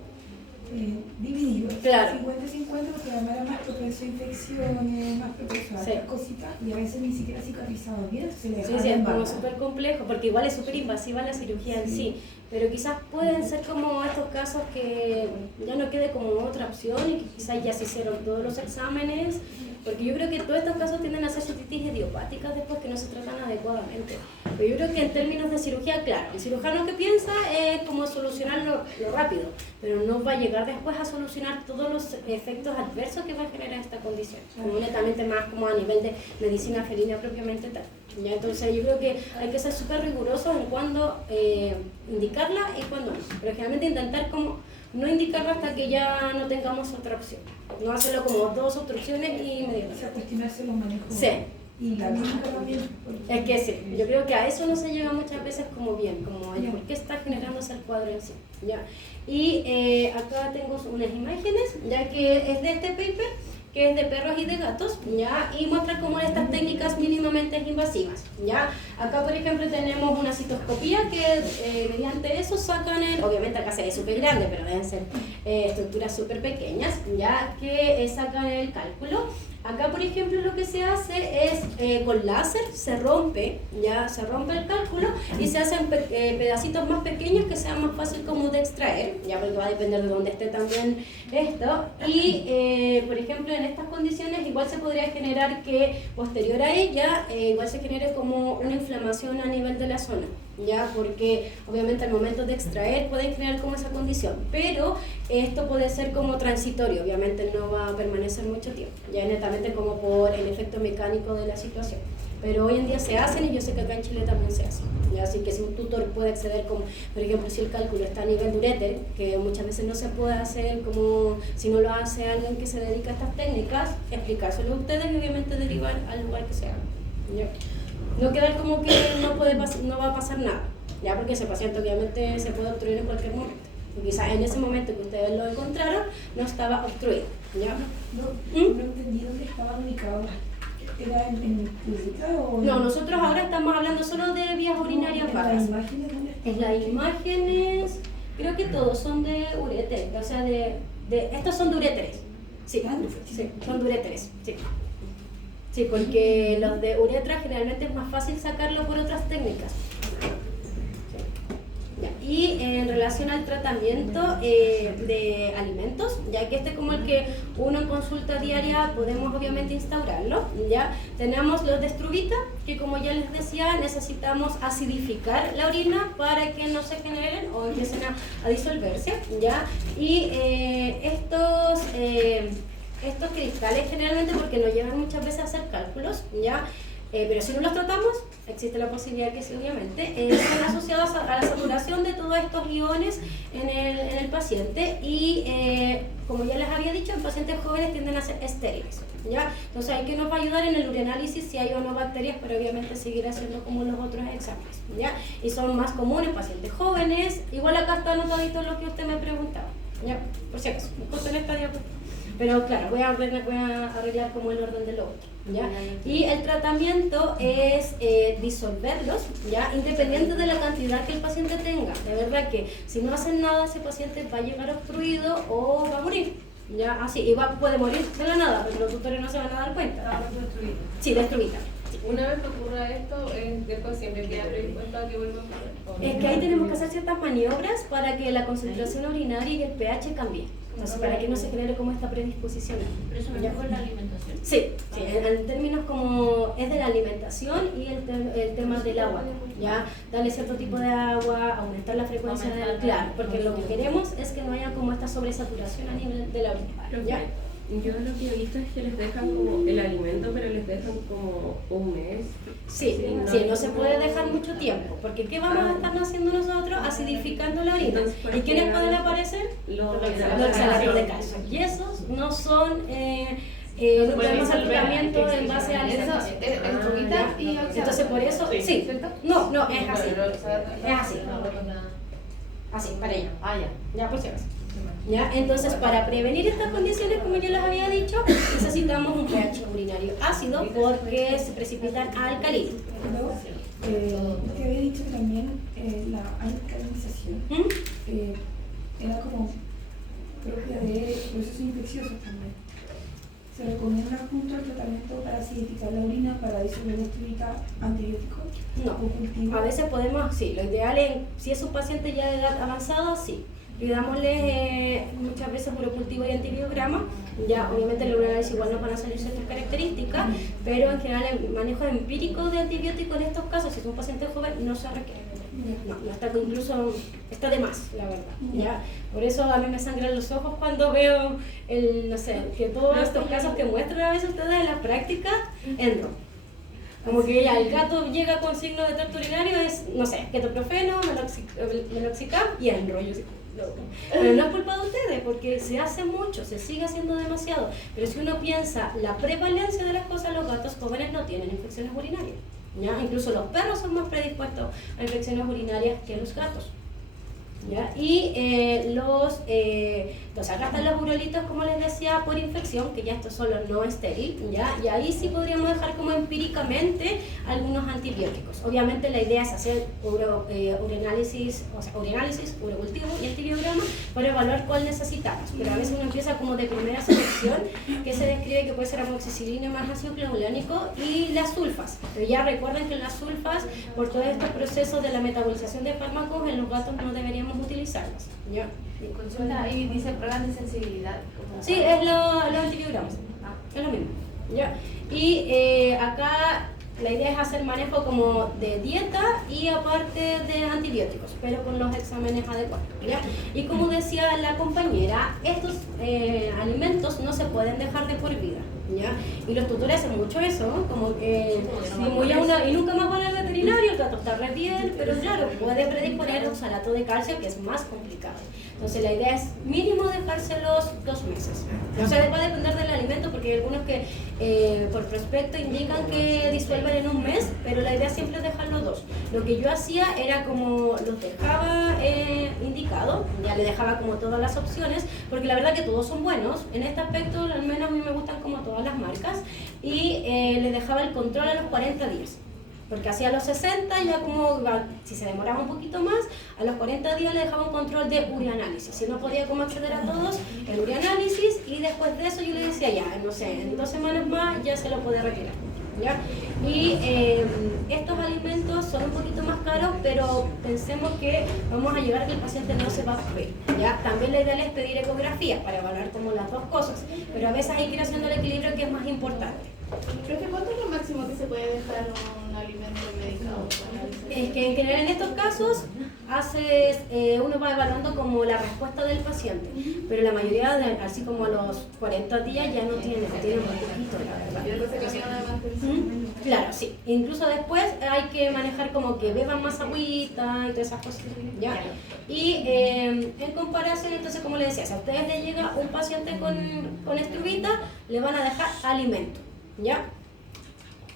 divididos. Claro. 50-50, porque además era más propenso a infecciones, más propenso a otras cositas, y a veces ni siquiera cicatrizaba bien. Sí, es como súper complejo, porque igual es súper invasiva la cirugía en sí, pero quizás pueden ser como estos casos que ya no quede como otra opción y que quizás ya se hicieron todos los exámenes, porque yo creo que todos estos casos tienden a ser cistitis idiopáticas después que no se tratan adecuadamente. Pero yo creo que en términos de cirugía, claro, el cirujano que piensa es como solucionarlo rápido, pero no va a llegar después a solucionar todos los efectos adversos que va a generar esta condición, como netamente más como a nivel de medicina felina propiamente tal. ¿Ya? Entonces yo creo que hay que ser súper rigurosos en cuándo indicarla y cuándo no, pero generalmente intentar como no indicarla hasta que ya no tengamos otra opción, no hacerlo como 2 obstrucciones y medio. O sea, cuestionarse los manejos. Sí. Y la clínica también. Es que sí, yo creo que a eso no se llega muchas veces como bien, como el por qué está generándose el cuadro en sí, ¿ya? Y acá tengo unas imágenes, ya que es de este paper, que es de perros y de gatos, ¿ya? Y muestra cómo estas técnicas mínimamente invasivas, ¿ya? Acá, por ejemplo, tenemos una citoscopía que mediante eso sacan obviamente acá se ve súper grande, pero deben ser estructuras súper pequeñas, ¿ya? Que sacan el cálculo. Acá, por ejemplo, lo que se hace es con láser se rompe el cálculo y se hacen pedacitos más pequeños que sean más fácil como de extraer, ya porque va a depender de dónde esté también esto. Y, por ejemplo, en estas condiciones igual se podría generar que posterior a ella igual se genere como una inflamación a nivel de la zona, ya porque obviamente al momento de extraer pueden generar como esa condición, pero esto puede ser como transitorio, obviamente no va a permanecer mucho tiempo, ya netamente como por el efecto mecánico de la situación. Pero hoy en día se hacen y yo sé que acá en Chile también se hacen, ¿ya? Así que si un tutor puede acceder, como por ejemplo si el cálculo está a nivel de uréter, que muchas veces no se puede hacer como si no lo hace alguien que se dedica a estas técnicas, explicárselo a ustedes y obviamente derivar al lugar que se haga, ¿ya? No quedar como que no va a pasar nada, ya, porque ese paciente obviamente se puede obstruir en cualquier momento. Y quizás en ese momento que ustedes lo encontraron no estaba obstruido, ¿ya? No entendí dónde estaba ubicado. ¿Era en pública o...? No, nosotros ahora estamos hablando solo de vías urinarias bajas. ¿Las imágenes dónde están? En las imágenes, creo que todos son de ureter, o sea, de estos son Dure 3. Sí, sí, son Dure 3. Sí. Sí, porque los de uretra generalmente es más fácil sacarlo por otras técnicas. Ya, y en relación al tratamiento de alimentos, ya que este es como el que uno en consulta diaria podemos obviamente instaurarlo, ya tenemos los de Struvita, que como ya les decía necesitamos acidificar la orina para que no se generen o empiecen a disolverse, ya, y estos cristales generalmente porque nos llevan muchas veces a hacer cálculos, ya. Pero si no los tratamos, existe la posibilidad que sí, obviamente, son asociados a la saturación de todos estos iones en el paciente y, como ya les había dicho, en pacientes jóvenes tienden a ser estériles, ¿ya? Entonces hay que nos va a ayudar en el ureanálisis si hay o no bacterias, pero obviamente seguir haciendo como los otros exámenes, ¿ya? Y son más comunes en pacientes jóvenes, igual acá está anotadito lo que usted me preguntaba, ¿ya? Por si acaso, justo en esta diapositiva. Pero claro, voy a arreglar como el orden de lo otro, ¿ya? Y el tratamiento es disolverlos, ¿ya? Independiente de la cantidad que el paciente tenga. De verdad que si no hacen nada, ese paciente va a llegar obstruido o va a morir, ¿ya? Así, y puede morir de la nada, pero los tutores no se van a dar cuenta. Sí, destruida. Una vez que ocurra esto, después siempre queda predispuesto a que vuelva a ocurrir. Es que ahí tenemos que hacer ciertas maniobras para que la concentración urinaria y el pH cambie. Entonces, para que no se genere como esta predisposición. ¿Pero eso mejor la alimentación? Sí, sí, en términos como es de la alimentación y el tema del agua, ¿ya? Darle cierto tipo de agua, aumentar la frecuencia del claro, porque lo que queremos es que no haya como esta sobresaturación a nivel de la orina, ¿ya? Yo lo que he visto es que les dejan como el alimento, pero les dejan como un mes. Sí, sí, no se puede dejar mucho tiempo, porque ¿qué vamos a estar haciendo nosotros? Acidificando la orina. ¿Y quiénes pueden aparecer? Los oxalatos de calcio. Y esos no son... no tenemos el tratamiento en base a eso, Struvita y oxalato. Entonces por eso, sí, no, es así. Es así. Así, para ello. Ya, por si acaso. ¿Ya? Entonces, para prevenir estas condiciones, como yo les había dicho, necesitamos un pH urinario ácido porque se precipitan alcalinos. Te había dicho que también la alcalinización era como propia de procesos infecciosos también. Se recomienda junto al tratamiento para acidificar la orina, para disolver electrólica, antibióticos No, o cultivo. a veces podemos, sí, lo ideal es, si es un paciente ya de edad avanzada, sí. Y dámosle muchas veces urocultivo y antibiograma, ya obviamente en el ureanálisis igual nos van a salir ciertas características, pero en general el manejo empírico de antibióticos en estos casos, si es un paciente joven, no se requiere. No está, incluso está de más, la verdad, ¿ya? Por eso a mí me sangran los ojos cuando veo, no sé, que todos estos casos que muestran a veces ustedes en la práctica, enro. Como que ya el gato llega con signos de tracto urinario, es, no sé, ketoprofeno, meloxicam y enro. Yo no. Pero no es culpa de ustedes, porque se hace mucho, se sigue haciendo demasiado. Pero si uno piensa la prevalencia de las cosas, los gatos jóvenes no tienen infecciones urinarias, ¿ya? Incluso los perros son más predispuestos a infecciones urinarias que los gatos, ¿ya? Y entonces acá están los urolitos, como les decía, por infección, que ya esto solo no estéril, ¿ya? Y ahí sí podríamos dejar como empíricamente algunos antibióticos. Obviamente la idea es hacer ureanálisis, urocultivo y antibiograma para evaluar cuál necesitamos, pero a veces uno empieza como de primera selección, que se describe que puede ser amoxicilina más ácido clorhilánico y las sulfas. Pero ya recuerden que las sulfas, por todos estos procesos de la metabolización de fármacos, en los gatos no deberíamos utilizarlas, ¿ya? Consulta ahí dice pruebas de sensibilidad. Sí, es los antibiogramas, es lo mismo, ¿ya? Y acá la idea es hacer manejo como de dieta y aparte de antibióticos, pero con los exámenes adecuados, ¿ya? Y como decía la compañera, estos alimentos no se pueden dejar de por vida, ¿ya? Y los tutores hacen mucho eso, ¿no? Como que y nunca más van al veterinario, el gato está re bien, pero claro, puede predisponer oxalato de calcio, que es más complicado. Entonces la idea es mínimo dejárselos 2 meses. O sea, va a depender del alimento, porque hay algunos que por prospecto indican que disuelven en un mes, pero la idea siempre es dejarlos 2. Lo que yo hacía era como los dejaba indicado, ya le dejaba como todas las opciones, porque la verdad que todos son buenos. En este aspecto, al menos a mí me gustan como todas las marcas, y le dejaba el control a los 40 días. porque hacia los 60 ya como si se demoraba un poquito más, a los 40 días le dejaba un control de urianálisis. Si no podía como acceder a todos, el urianálisis, y después de eso yo le decía ya, no sé, en 2 semanas más ya se lo puede retirar. ¿Ya? Y estos alimentos son un poquito más caros, pero pensemos que vamos a llegar a que el paciente no se va a sufrir, ¿ya? También la idea es pedir ecografías para evaluar como las dos cosas, pero a veces hay que ir haciendo el equilibrio, que es más importante. Profe, ¿cuánto es lo máximo que se puede dejar un alimento medicado? Es que en general en estos casos uno va evaluando como la respuesta del paciente, pero la mayoría, así como a los 40 días, ya no tienen muy poquito, la verdad. Y después se cambia una mantención. Claro, sí. Incluso después hay que manejar como que beban más agüita y todas esas cosas, ¿ya? Y en comparación, entonces, como les decía, si a ustedes les llega un paciente con estrubita, le van a dejar alimento, ¿ya?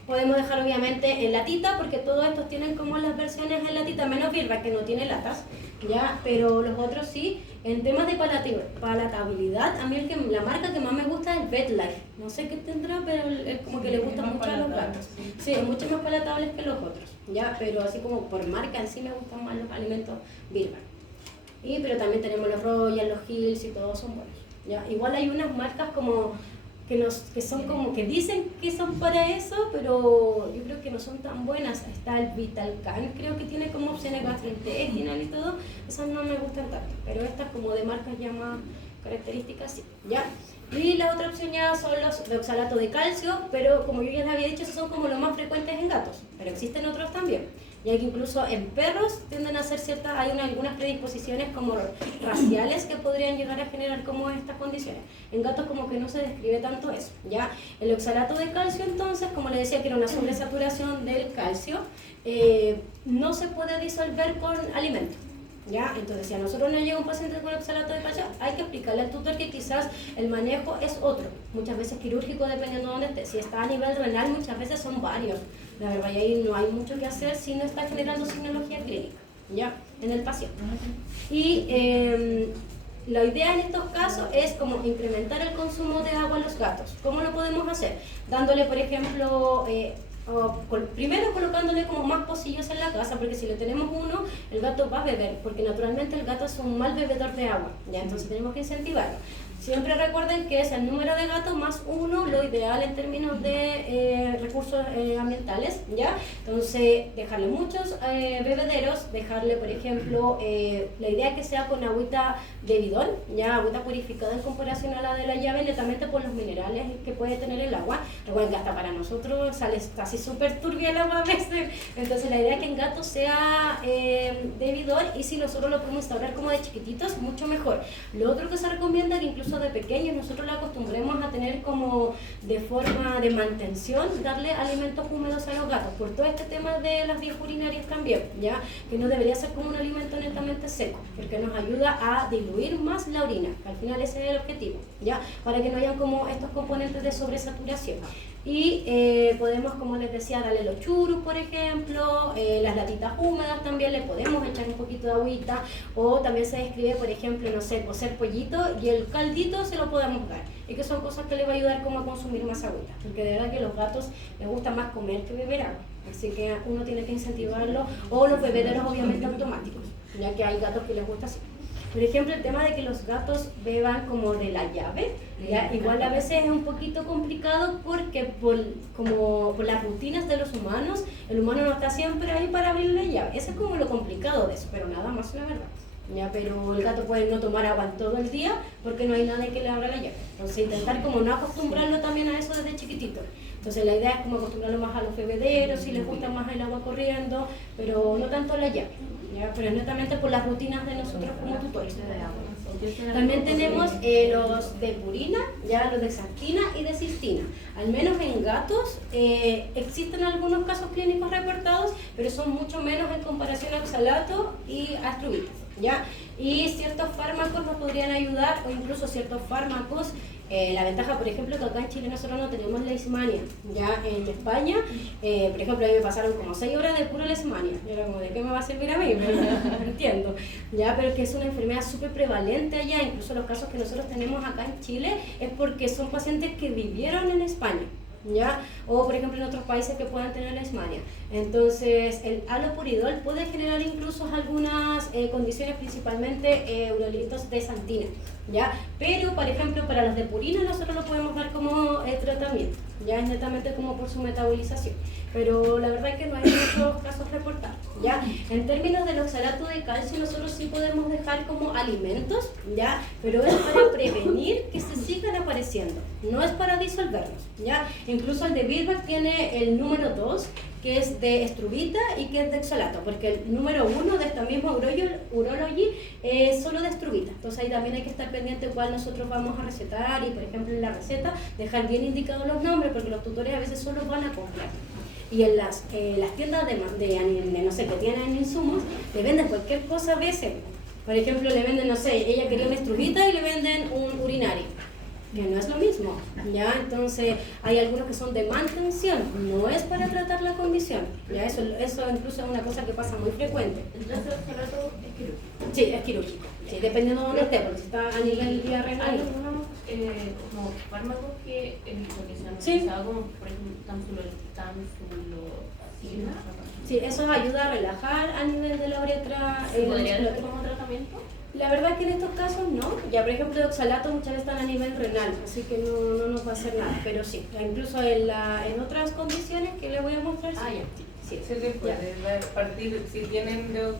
Podemos dejar obviamente en latita, porque todos estos tienen como las versiones en latita, menos Virbac que no tiene latas, ¿ya? Pero los otros sí. En temas de palatabilidad, a mí la marca que más me gusta es VetLife. No sé qué tendrá, pero es como que le gusta mucho a los gatos. Sí, es mucho más palatable que los otros, ¿ya? Pero así como por marca en sí me gustan más los alimentos Virbac. Pero también tenemos los Royal, los Hills y todos son buenos, ¿ya? Igual hay unas marcas como que son como que dicen que son para eso, pero yo creo que no son tan buenas. Está el Vitalcan, creo que tiene como opciones gastrointestinales y todo, esas no me gustan tanto, pero estas como de marcas ya más características sí, ¿ya? Y la otra opción ya son los de oxalato de calcio, pero como yo ya les había dicho, esos son como los más frecuentes en gatos, pero existen otros también. Ya que incluso en perros tienden a ser hay algunas predisposiciones como raciales que podrían llegar a generar como estas condiciones. En gatos como que no se describe tanto eso, ¿ya? El oxalato de calcio entonces, como les decía que era una sobresaturación del calcio, no se puede disolver con alimentos. ¿Ya? Entonces, si a nosotros nos llega un paciente con oxalato de calcio, hay que explicarle al tutor que quizás el manejo es otro, muchas veces quirúrgico dependiendo de dónde esté. Si está a nivel renal, muchas veces son varios. La verdad, y ahí no hay mucho que hacer si no está generando signología clínica, ¿ya? En el paciente. Y la idea en estos casos es como incrementar el consumo de agua a los gatos. ¿Cómo lo podemos hacer? Dándole, por ejemplo, primero colocándole como más pocillos en la casa, porque si le tenemos uno, el gato va a beber, porque naturalmente el gato es un mal bebedor de agua, ¿ya? Entonces tenemos que incentivarlo. Siempre recuerden que es el número de gatos más 1 lo ideal en términos de recursos ambientales, ¿ya? Entonces, dejarle muchos bebederos, dejarle, por ejemplo, la idea es que sea con agüita de bidón, ¿ya? Agüita purificada en comparación a la de la llave, netamente por los minerales que puede tener el agua. Recuerden que hasta para nosotros sale casi súper turbia el agua a veces, entonces la idea es que en gatos sea de bidón, y si nosotros lo podemos instaurar como de chiquititos, mucho mejor. Lo otro que se recomienda es que incluso de pequeños nosotros la acostumbremos a tener como de forma de mantención, darle alimentos húmedos a los gatos, por todo este tema de las vías urinarias también, ¿ya? Que no debería ser como un alimento netamente seco, porque nos ayuda a diluir más la orina, que al final ese es el objetivo, ¿ya? Para que no hayan como estos componentes de sobresaturación. Y podemos, como les decía, darle los churros, por ejemplo, las latitas húmedas también le podemos echar un poquito de agüita, o también se describe, por ejemplo, no sé, cocer pollito y el caldito se lo podemos dar, y que son cosas que les va a ayudar como a consumir más agüita, porque de verdad que a los gatos les gusta más comer que beber agua, así que uno tiene que incentivarlo, o los bebederos obviamente automáticos, ya que hay gatos que les gusta así. Por ejemplo, el tema de que los gatos beban como de la llave, ¿ya? Igual a veces es un poquito complicado porque por las rutinas de los humanos, el humano no está siempre ahí para abrir la llave. Eso es como lo complicado de eso, pero nada más la verdad. ¿Ya? Pero el gato puede no tomar agua todo el día porque no hay nadie que le abra la llave. Entonces intentar como no acostumbrarlo también a eso desde chiquitito. Entonces la idea es como acostumbrarlo más a los bebederos, si les gusta más el agua corriendo, pero no tanto la llave. ¿Ya? Pero es netamente por las rutinas de nosotros como tutores. También tenemos los de purina, ya los de xantina y de cistina. Al menos en gatos existen algunos casos clínicos reportados, pero son mucho menos en comparación a oxalato y a astrubita, ¿ya? Y ciertos fármacos nos podrían ayudar, o incluso ciertos fármacos. La ventaja, por ejemplo, que acá en Chile nosotros no tenemos leishmania. Ya en España, por ejemplo, a mí me pasaron como 6 horas de pura leishmania. Yo era como, ¿de qué me va a servir a mí? Pero no entiendo. Ya, pero que es una enfermedad súper prevalente allá. Incluso los casos que nosotros tenemos acá en Chile es porque son pacientes que vivieron en España. ¿ya? O por ejemplo en otros países que puedan tener leishmania. Entonces el halopuridol puede generar incluso algunas condiciones, principalmente urolitos de santina, ¿ya? Pero por ejemplo para los de purina nosotros lo podemos dar como tratamiento, ya es netamente como por su metabolización, pero la verdad es que no hay muchos casos reportados, ¿ya? En términos del oxalato de calcio nosotros sí podemos dejar como alimentos, ¿ya? Pero es para prevenir que se sigan apareciendo, no es para disolverlos, ¿ya? Incluso el de Birback tiene el número 2, que es de estruvita y que es de oxalato, porque el número 1 de esta misma Urology es solo de estruvita. Entonces ahí también hay que estar pendiente cuál nosotros vamos a recetar y por ejemplo en la receta dejar bien indicados los nombres, porque los tutores a veces solo van a comprar. Y en las tiendas de no sé, que tienen insumos, le venden cualquier cosa a veces. Por ejemplo, le venden, no sé, ella quería una estruvita y le venden un urinario, que no es lo mismo, ¿ya? Entonces hay algunos que son de mantención, no es para tratar la condición, ¿ya? Eso incluso es una cosa que pasa muy frecuente. Entonces el oxalato es quirúrgico. Sí, es quirúrgico, sí, dependiendo de dónde esté, porque si está a nivel vía renal. Hay algunos como fármacos que se han Sí. utilizado como por ejemplo tamsulosina. Sí, eso ayuda a relajar a nivel de la uretra. ¿Se podría dar como tratamiento? La verdad es que en estos casos no, ya por ejemplo de oxalato muchas veces están a nivel renal, así que no nos va a hacer nada, pero sí, incluso en otras condiciones que le voy a mostrar, sí. Ah, ya. Sí. Se les puede dar, partir, si tienen de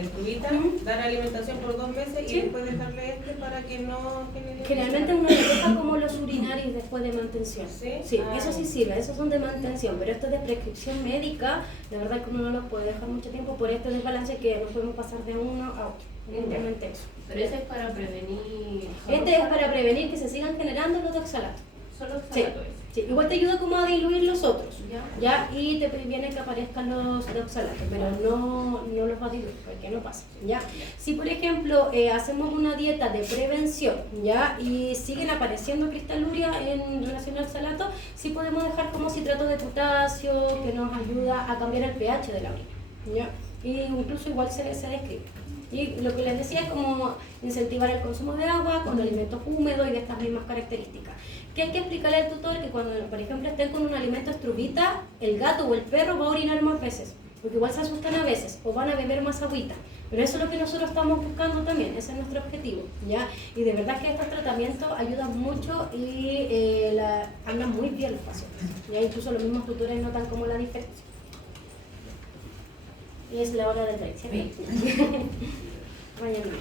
estruvita, dar alimentación por 2 meses Sí. y después dejarle para que no genere... Generalmente uno le deja como los urinarios después de mantención. ¿Sí? Ah. Eso sí sirve, esos son de mantención, pero esto de prescripción médica, la verdad es que uno no los puede dejar mucho tiempo por este desbalance que no podemos pasar de uno a otro. Simplemente eso. Pero ese es para prevenir. Este es para prevenir que se sigan generando los de oxalato. Solo Sí. oxalato ese. Sí, igual te ayuda como a diluir los otros, Ya. y te previene que aparezcan los de oxalato, pero no los va a diluir, porque no pasa, ¿ya? Si por ejemplo hacemos una dieta de prevención, ¿ya? Y siguen apareciendo cristaluria en relación al oxalato, sí podemos dejar como citrato de potasio, que nos ayuda a cambiar el pH de la orina, ¿ya? Y incluso igual se describe. Y lo que les decía es como incentivar el consumo de agua con alimentos húmedos y de estas mismas características. Que hay que explicarle al tutor que cuando, por ejemplo, estén con un alimento estruvita, el gato o el perro va a orinar más veces, porque igual se asustan a veces, o van a beber más agüita. Pero eso es lo que nosotros estamos buscando también, ese es nuestro objetivo, ¿ya? Y de verdad que estos tratamientos ayudan mucho y andan muy bien los pacientes. Ya incluso los mismos tutores notan como la diferencia. Y es la hora del break, ¿cierto? Mañana.